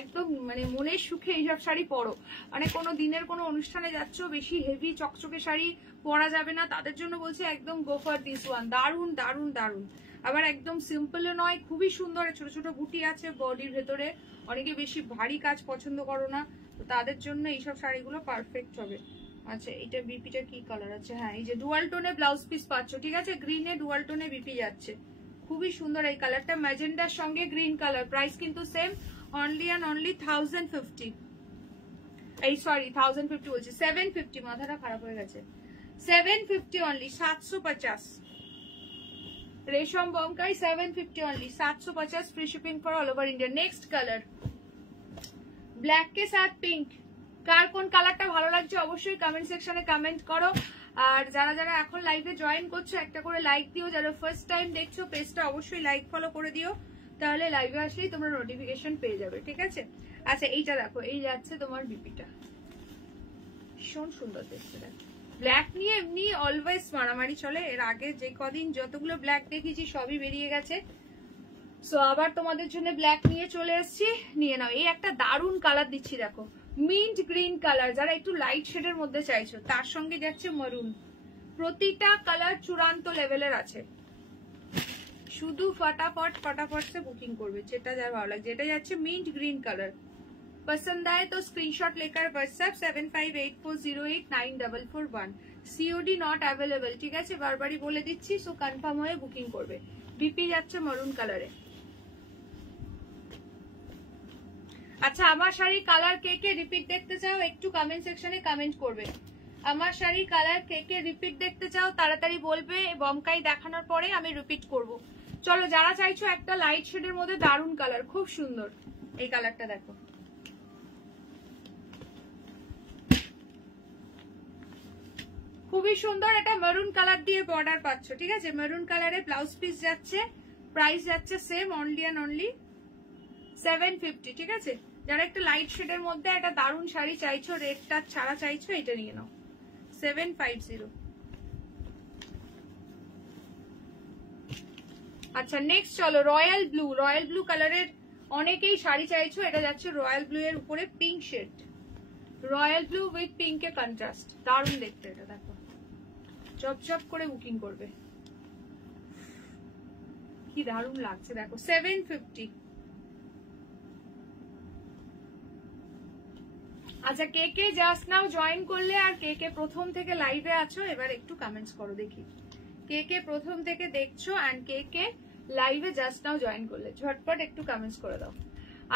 একদম মানে মনের সুখে এইসব শাড়ি পরো। মানে কোনো দিনের কোনো অনুষ্ঠানে যাচ্ছ, বেশি হেভি চকচকে শাড়ি পরা যাবে না, তাদের জন্য বলছি একদম গো ফর দিস ওয়ান। দারুন দারুন দারুন, আবার একদম সিম্পলও নয়, খুবই সুন্দর, ছোট ছোট বুটি আছে বডির ভেতরে, অনেকে বেশি ভারী কাজ পছন্দ করো না, তো তাদের জন্য এইসব শাড়িগুলো পারফেক্ট হবে। আচ্ছা এটা বিপিটা কি কালার আছে, হ্যাঁ এই যে ডুয়াল টোনে ব্লাউজ পিস পাচ্ছ, ঠিক আছে, গ্রিনে ডুয়াল টোনে বিপি যাচ্ছে, খুবই সুন্দর এই কালারটা, ম্যাজেন্ডার সঙ্গে গ্রিন কালার। প্রাইস কিন্তু সেম, অনলি অ্যান্ড অনলি 1050, এই সরি 1050 বলছি, 750, মাথাটা খারাপ হয়ে গেছে, 750 অনলি, 750 रेशम Bomkai 750 only, 750 free shipping for all over India. Next colour black के साथ पिंक, কার কোন কালারটা ভালো লাগছে অবশ্যই কমেন্ট সেকশনে কমেন্ট করো। আর যারা যারা এখন লাইভে জয়েন করছো একটা করে লাইক দিও, যারা ফার্স্ট টাইম দেখছো পেজটা অবশ্যই লাইক ফলো করে দিও, তাহলে লাইভে আসলেই তোমরা নোটিফিকেশন পেয়ে যাবে, ঠিক আছে। আচ্ছা এইটা দেখো, এই যাচ্ছে তোমার বিপিটা, ভীষণ সুন্দর দেখতে, দেখো ব্ল্যাক নিয়ে এমনি অলওয়েজ মারামারি চলে, এর আগে যে কদিন যতগুলো ব্ল্যাক দেখেছি সবই বেরিয়ে গেছে, সো আবার তোমাদের জন্য ব্ল্যাক নিয়ে চলে এসেছি, নিয়ে নাও। এই একটা দারুন কালার দিচ্ছি, দেখো মিন্ট গ্রিন কালার, যারা একটু লাইট শেডের মধ্যে চাইছো, তার সঙ্গে যাচ্ছে মারুন, প্রতিটা কালার চূড়ান্ত লেভেলের আছে, শুধু ফটাফট ফটাফট সে বুকিং করবে, যেটা যার ভালো লাগছে। এটা যাচ্ছে মিন্ট গ্রিন কালার, पसंद आए तो स्क्रीनशॉट लेकर व्हाट्सएप 7584089441, सीओडी नॉट अवेलेबल, ঠিক আছে, বারবারই বলে দিচ্ছি, সো কনফার্ম হয়ে বুকিং করবে। বিপি যাচ্ছে মারুন কালারে। আচ্ছা আমার শাড়ি কালার কে কে রিপিট দেখতে চাও একটু কমেন্ট সেকশনে কমেন্ট করবে, আমার শাড়ি কালার কে কে রিপিট দেখতে চাও তাড়াতাড়ি বলবে, বমকাই দেখানোর পরে আমি রিপিট করব। চলো যারা চাইছো একটা লাইট শেডের মধ্যে দারুন কালার, খুব সুন্দর এই কালারটা দেখো, খুবই সুন্দর, এটা মেরুন কালার দিয়ে বর্ডার পাচ্ছ, ঠিক আছে, মেরুন কালারে ব্লাউজ পিস যাচ্ছে, প্রাইস যাচ্ছে সেম, অনলি অ্যান্ড অনলি 750, ঠিক আছে। যারা একটা লাইট শেডের মধ্যে একটা দারুন শাড়ি চাইছো, রেড টাচ ছাড়া চাইছো, এটা নিয়ে নাও 750। আচ্ছা নেক্সট চলো রয়্যাল ব্লু, রয়্যাল ব্লু কালারের অনেকেই শাড়ি চাইছো, এটা যাচ্ছে রয়্যাল ব্লু এর উপরে pink shade, royal blue with পিঙ্কে কন্ট্রাস্ট, দারুন দেখতে, এটা দেখো চপচপ করে বুকিং করবে, কি দারুন লাগছে দেখো, 750। আচ্ছা কে কে জাস্ট নাও জয়েন করলে আর কে কে প্রথম থেকে লাইভে আছো এবার একটু কমেন্টস করো দেখি, কে কে প্রথম থেকে দেখছো এন্ড কে কে লাইভে জাস্ট নাও জয়েন করলে, ঝটপট একটু কমেন্টস করে দাও।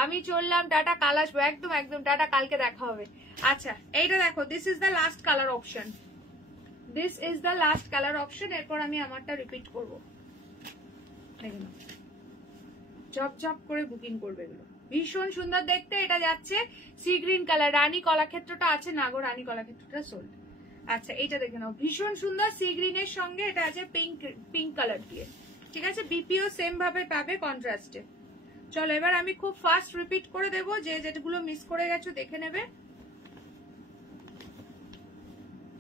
আমি চললাম, টাটা, কাল আসবো, একদম একদম টাটা, কালকে দেখা হবে। আচ্ছা এইটা দেখো, this is the last colour option, this is the last colour option, এরপর আমি আমারটা রিপিট করবো, দেখে নাও ঝপঝপ করে বুকিং করবে, এগুলো ভীষণ সুন্দর দেখতে। এটা যাচ্ছে সি গ্রিন কালার, রানী কলাক্ষেত্রটা আছে না গো, রানী কলাক্ষেত্রটা সোল্ড। আচ্ছা এইটা দেখে নাও, ভীষণ সুন্দর সি গ্রিনের সঙ্গে এটা আছে পিঙ্ক কালার দিয়ে, ঠিক আছে, বিপিও সেম ভাবে পাবে কন্ট্রাস্টে। চলো এবার আমি খুব ফাস্ট রিপিট করে দেবো, যে যেগুলো মিস করে গেছো দেখে নেবে,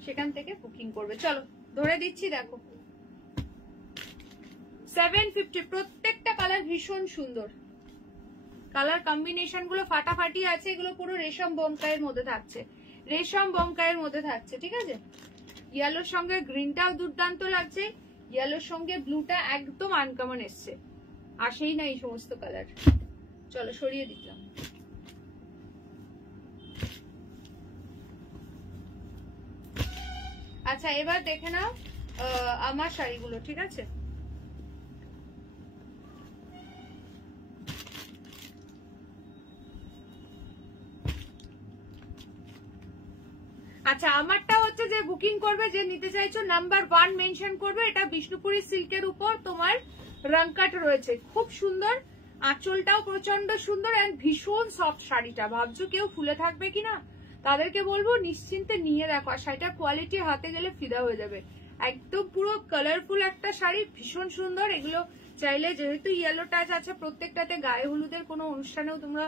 সেখান থেকে বুকিং করবে। চলো ধরে দিচ্ছি, দেখো 750, প্রত্যেকটা কালার ভীষণ সুন্দর, কালার কম্বিনেশন গুলো ফাটাফাটি আছে, এগুলো পুরো রেশম বোমকাইয়ের মধ্যে থাকছে, রেশম বোমকাইয়ের মধ্যে থাকছে, ঠিক আছে। ইয়েলোর সঙ্গে গ্রিনটাও দুর্দান্ত লাগছে, ইয়েলোর সঙ্গে ব্লুটা একদম আনকমন এসছে, আসেই না এই সমস্ত কালার, চলো সরিয়ে দিলাম। আচ্ছা এবার দেখে নাও আমার শাড়িগুলো, ঠিক আছে? আচ্ছা আমারটা হচ্ছে যে বুকিং করবে, যে নিতে চাইছো নাম্বার 1 মেনশন করবে। এটা বিষ্ণুপুরি সিল্কের উপর তোমার রংকাট রয়েছে, খুব সুন্দর। আঁচলটাও প্রচন্ড সুন্দর এন্ড ভীষণ সফট শাড়িটা। ভাবছো কেউ ফুলে থাকবে কিনা, তাদেরকে বলবো নিশ্চিন্তে নিয়ে দেখো। আর শাড়িটার কোয়ালিটি হাতে গেলে ফিদা হয়ে যাবে। একদম পুরো কালারফুল একটা শাড়ি, ভীষণ সুন্দর। এগুলো চাইলে যেহেতু ইয়েলো টাচ আছে প্রত্যেকটাতে, গায়ে হলুদের কোনো অনুষ্ঠানেও তোমরা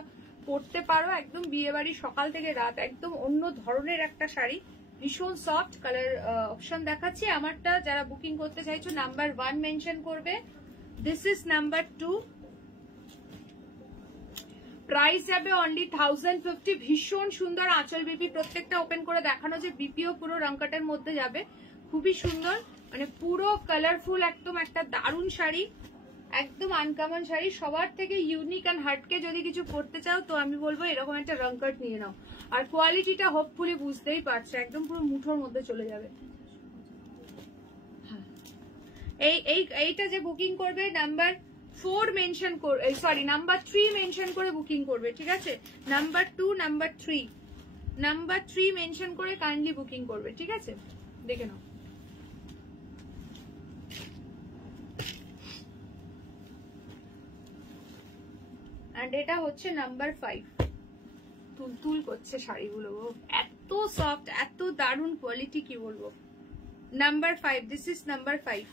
পরতে পারো। একদম বিয়ে বাড়ি সকাল থেকে রাত, একদম অন্য ধরনের একটা শাড়ি, ভীষণ সফট। কালার অপশন দেখাচ্ছি। আমারটা যারা বুকিং করতে চাইছো নাম্বার 1 মেনশন করবে। দিস ইজ নাম্বার 2, প্রাইস যাবে অনলি 1050। ভীষণ সুন্দর আঁচল বিপি, প্রত্যেকটা ওপেন করে দেখানো যে বিপিও পুরো রংকাটের মধ্যে যাবে, খুবই সুন্দর। মানে পুরো কালারফুল একদম একটা দারুণ শাড়ি, একদম আনকমন শাড়ি। সবার থেকে ইউনিক অ্যান্ড হার্টকে যদি কিছু করতে চাও তো আমি বলবো এরকম একটা রংকাট নিয়ে নাও। আর কোয়ালিটিটা হোপফুলি বুঝতেই পারছো, একদম পুরো মুঠোর মধ্যে চলে যাবে। এইটা যে বুকিং করবে নাম্বার 4 মেনশন করবে, সরি নাম্বার 3 মেনশন করে বুকিং করবে, ঠিক আছে? নাম্বার 2, নাম্বার 3, নাম্বার 3 মেনশন করে কাইন্ডলি বুকিং করবে, ঠিক আছে? দেখে নাও। এন্ড এটা হচ্ছে নাম্বার 5। তুলতুল করছে শাড়িগুলো, এত সফট, এত দারুণ কোয়ালিটি, কি বলবো। Number 5, this is number 5।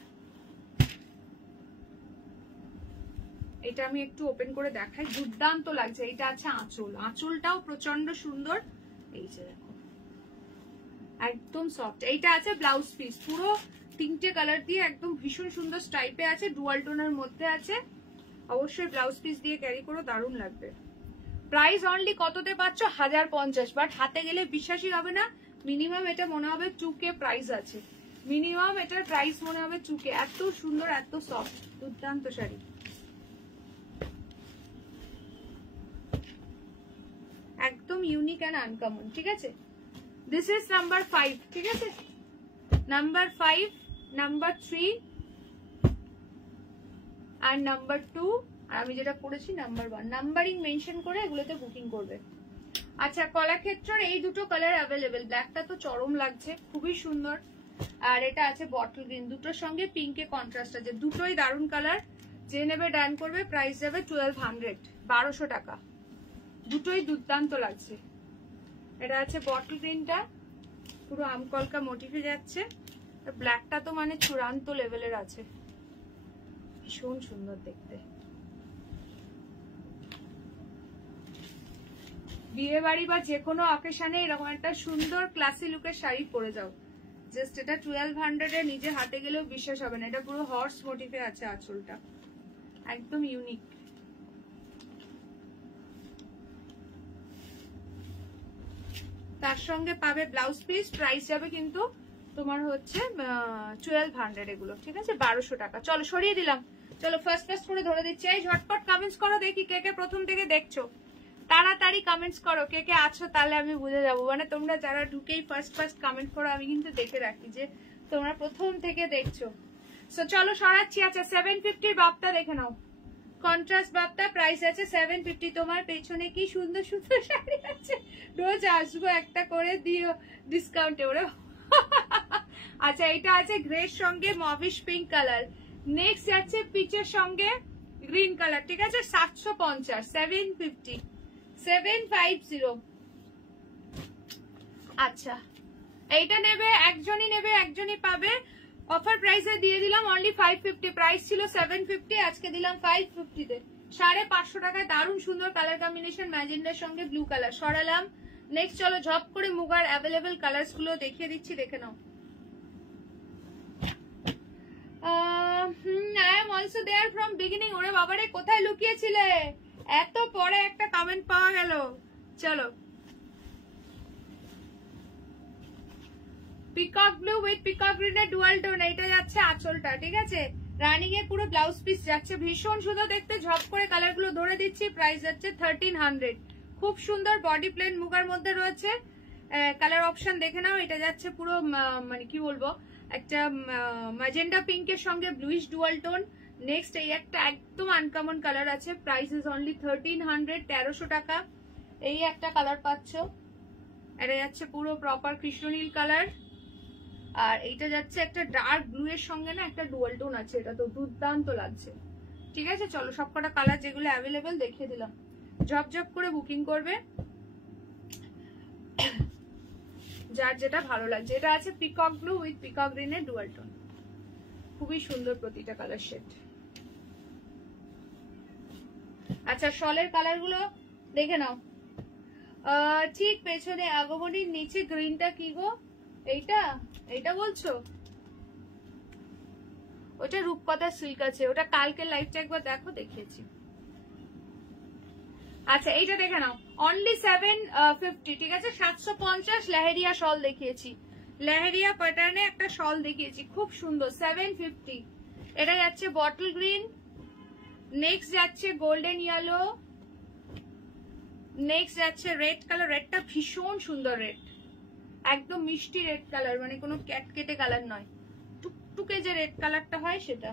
এটা আমি একটু ওপেন করে দেখাই, দুর্দান্ত লাগছে। এটা আছে আঁচল, আঁচলটাও প্রচন্ড সুন্দর। এই যে দেখো একদম সফট। এইটা আছে ব্লাউজ পিস, পুরো 3টে কালার দিয়ে একদম ভীষণ সুন্দর স্টাইপে আছে, ডুয়াল টোনের মধ্যে আছে। অবশ্যই ব্লাউজ পিস দিয়ে ক্যারি করো, দারুণ লাগবে। প্রাইস অনলি কততে পাচ্ছ? 1050। বাট হাতে গেলে বিশ্বাসই হবে না, মিনিমাম এটা মনে হবে 2K প্রাইস আছে। মিনিমাম এটার প্রাইস মনে হবে 2K। এত সুন্দর, এত সফট, দুর্দান্ত শাড়ি। একদম ইউনিক অ্যান্ড আনকমন, ঠিক আছে? দিস ইজ নাম্বার 5, ঠিক আছে? নাম্বার 5, নাম্বার 3 আর নাম্বার 2। আর আমি যেটা করেছি নাম্বার 1। নাম্বারিং মেনশন করে এগুলোতে বুকিং করবে। আচ্ছা কলাক্ষেত্রের এই দুটো কালার অ্যাভেলেবেল। ব্ল্যাকটা তো চরম লাগছে, খুবই সুন্দর। আর এটা আছে বটল গ্রিন, দুটোর সঙ্গে পিঙ্কে কন্ট্রাস্ট আছে, দুটোই দারুণ কালার। যে নেবে ডান করবে। প্রাইস যাবে 1200, 1200 টাকা। দুটোই দুর্দান্ত লাগছে। এটা আছে বটল গ্রিনটা, পুরো আমকলকা মোটিভে যাচ্ছে। ব্ল্যাকটা তো মানে চূড়ান্ত লেভেলের আছে, ভীষণ সুন্দর দেখতে। বিয়ে বাড়ি বা যে কোনো অকেশনে এরকম একটা সুন্দর ক্লাসি লুকের শাড়ি পরে যাও। জাস্ট এটা 1200 এ নিজে হাতে গেলেও বিশ্বাস হবে না। এটা পুরো হর্স মোটিভে আছে আঁচলটা, একদম ইউনিক। তার সঙ্গে পাবে ব্লাউজ পিস। প্রাইস যাবে কিন্তু তোমার হচ্ছে 1200 এগুলো, ঠিক আছে? 1200 টাকা। চলো সরিয়ে দিলাম। চলো ফার্স্ট ফার্স্ট করে ধরে দিচ্ছি। এই ঝটপট কমেন্টস করো, দেখি কে কে প্রথম থেকে দেখছো। তাড়াতাড়ি কমেন্টস করো কে কে আছো, তাহলে আমি বুঝে যাবো। মানে তোমরা যারা ঢুকেই ফার্স্ট ফার্স্ট কমেন্ট করো, আমি কিন্তু দেখে রাখি যে তোমরা প্রথম থেকে দেখছো। সো চলো সরাচ্ছি। আচ্ছা 750 বাপটা দেখে নাও, কন্ট্রাস্ট বাপটা। প্রাইস আছে 750। তোমার পেছনে কি সুন্দর সুন্দর শাড়ি আছে, রোজ আসবো একটা করে দিও ডিসকাউন্টে ওরে। আচ্ছা এটা আছে গ্রের সঙ্গে মভিশ পিঙ্ক কালার। নেক্সট যাচ্ছে পিচের সঙ্গে গ্রিন কালার, ঠিক আছে? 750, 750, 750। আচ্ছা এইটা নেবে একজনই, নেবে একজনই পাবে। অফার প্রাইসে দিয়ে দিলাম অনলি 550। প্রাইস ছিল 750, আজকে দিলাম 550 তে। 550 টাকায় দারুণ সুন্দর কালার কম্বিনেশন, ম্যাজেন্ডার সঙ্গে ব্লু কালার। সরালাম। নেক্সট চলো ঝপ করে মুগার অ্যাভেলেবেল কালার্স গুলো দেখিয়ে দিচ্ছি, দেখে নাও। I am also there from beginning। ওরে বাবারে কোথায় লুকিয়েছিলে, এত পরে একটা কমেন্ট পাওয়া গেল। চলো পিকক ব্লু উইথ পিকক গ্রিনের ডুয়াল টোন, এইটা যাচ্ছে আঁচলটা, ঠিক আছে। রানিং এ পুরো ব্লাউজ পিস যাচ্ছে, ভীষণ সুন্দর দেখতে। ঝপ করে কালার গুলো ধরে দিচ্ছি, প্রাইস যাচ্ছে 1300। খুব সুন্দর বডি প্লেন মুগার মধ্যে রয়েছে, কালার অপশন দেখে নাও। এটা যাচ্ছে পুরো মানে কি বলবো, একটা ম্যাজেন্ডা পিঙ্কের সঙ্গে ব্লুইশ ডুয়াল টোন। নেক্সট এই একটা একদম আনকমন কালার আছে, প্রাইস ইজ অনলি 1300, 1300 টাকা। এই একটা কালার পাচ্ছ, এটা যাচ্ছে পুরো প্রপার কৃষ্ণনীল কালার। আর এইটা যাচ্ছে একটা ডার্ক ব্লু এর সঙ্গে না একটা ডুয়াল টোন আছে, এটা তো দুর্দান্ত লাগছে, ঠিক আছে। চলো সবকটা কালার যেগুলো অ্যাভেলেবেল দেখিয়ে দিলাম, ঝপঝপ করে বুকিং করবে যার যেটা ভালো লাগছে। এটা আছে পিকক ব্লু উইথ পিকক গ্রিনের ডুয়াল টোন, খুবই সুন্দর প্রতিটা কালার শেড। আচ্ছা শলের কালার গুলো দেখে নাও। ঠিক পেছনে আগমনীর নিচে গ্রিনটা কি গো, এইটা এইটা বলছো? ওটা রূপকথা সিল্ক আছে, ওটা কালকে লাইভটা একবার দেখো, দেখিয়েছি। আচ্ছা এইটা দেখে নাও, অনলি 750, ঠিক আছে। 750 লেহেরিয়া শল দেখিয়েছি, লেহেরিয়া প্যাটার্নে একটা শল দেখিয়েছি, খুব সুন্দর, 750। এটা যাচ্ছে বটল গ্রিন, নেক্সট যাচ্ছে গোল্ডেন ইয়েলো, নেক্সট যাচ্ছে রেড কালার। রেডটা ভীষণ সুন্দর রেড, একদম মিষ্টি রেড কালার, মানে কোনো ক্যাটকেটে কালার নয়, টুকটুকে যে রেড কালারটা হয় সেটা।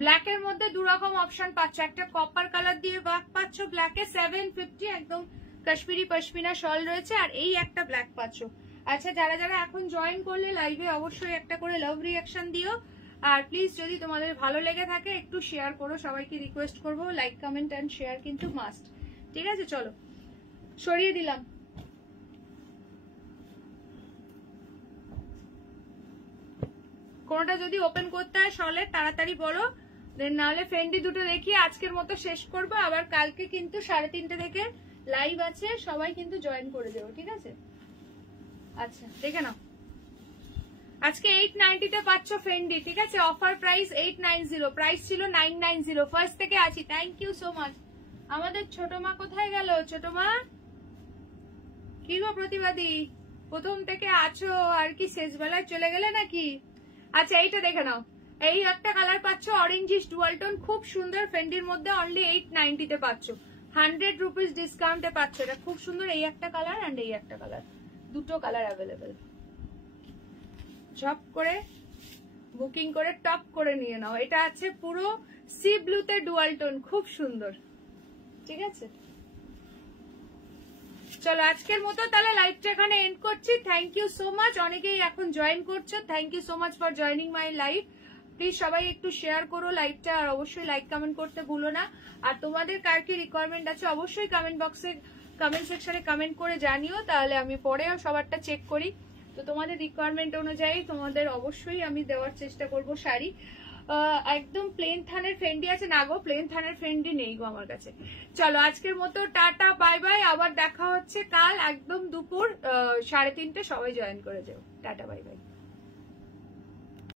ব্ল্যাক এর মধ্যে দু রকম অপশন পাচ্ছ, একটা কপার কালার দিয়ে ওয়ার্ক পাচ্ছ ব্ল্যাকে 750, একদম কাশ্মীরি পশমিনা শল রয়েছে, আর এই একটা ব্ল্যাক পাচ্ছ। আচ্ছা যারা যারা এখন জয়েন করলে লাইভে অবশ্যই একটা করে লাভ রিঅ্যাকশন দিও, আর প্লিজ যদি তোমাদের ভালো লেগে থাকে একটু শেয়ার করো, সবাইকে রিকোয়েস্ট করবো, লাইক কমেন্ট এন্ড শেয়ার কিন্তু মাস্ট, ঠিক আছে। চলো সরিয়ে দিলাম। কোনটা যদি ওপেন করতে হয় শলের তাড়াতাড়ি বলো, নাহলে ফেন্ডি দুটো দেখিয়ে আজকের মতো শেষ করবো। আবার কালকে কিন্তু 3:30 থেকে লাইভ আছে, সবাই কিন্তু জয়েন করে দেবো, ঠিক আছে। আচ্ছা দেখে নাও, আজকে 890 তে পাচ্ছ ফেন্ডি, ঠিক আছে। অফার প্রাইস 890, প্রাইস ছিল 990। ফার্স্ট থেকে আছি, থ্যাংক ইউ সো মাচ। আমাদের ছোট মা কোথায় গেল? ছোট মা কি গো প্রতিবাদী, প্রথম থেকে আছো আর কি শেষ বেলায় চলে গেলে নাকি? আচ্ছা এইটা দেখে নাও, এই একটা কালার পাচ্ছ অরেঞ্জিশ ডুয়াল টোন, খুব সুন্দর, ফেন্ডির মধ্যে অনলি 890 তে পাচ্ছ, 100 রুপিস ডিসকাউন্টে পাচ্ছ। এটা খুব সুন্দর, এই একটা কালার এন্ড এই একটা কালার, দুটো কালার অ্যাভেলেবেল। ঝপ করে বুকিং করে টপ করে নিয়ে নাও। এটা আছে পুরো সি ব্লুতে ডুয়াল টোন, খুব সুন্দর, ঠিক আছে। চলো আজকের মতো তাহলে লাইভটা এখানে এন্ড করছি। থ্যাংক ইউ সো মাচ, অনেকেই এখন জয়েন করছো, thank you so much for joining my live. Please সবাই একটু শেয়ার করো লাইভটা, আর অবশ্যই লাইক কমেন্ট করতে ভুলো না। আর তোমাদের কার কি রিকোয়ারমেন্ট আছে অবশ্যই কমেন্ট বক্সে কমেন্ট সেকশনে কমেন্ট করে জানিও, তাহলে আমি পরেও সবারটা চেক করি। তো তোমাদের রিকোয়ারমেন্ট অনুযায়ী তোমাদের অবশ্যই আমি দেওয়ার চেষ্টা করব শাড়ি। একদম প্লেন থানের ফেন্ডি আছে না গো? প্লেন থানের ফেন্ডি নেই গো আমার কাছে। চলো আজকের মতো টাটা বাই বাই, আবার দেখা হচ্ছে কাল একদম দুপুর 3:30, সবাই জয়েন করে যাও। Tata bye bye.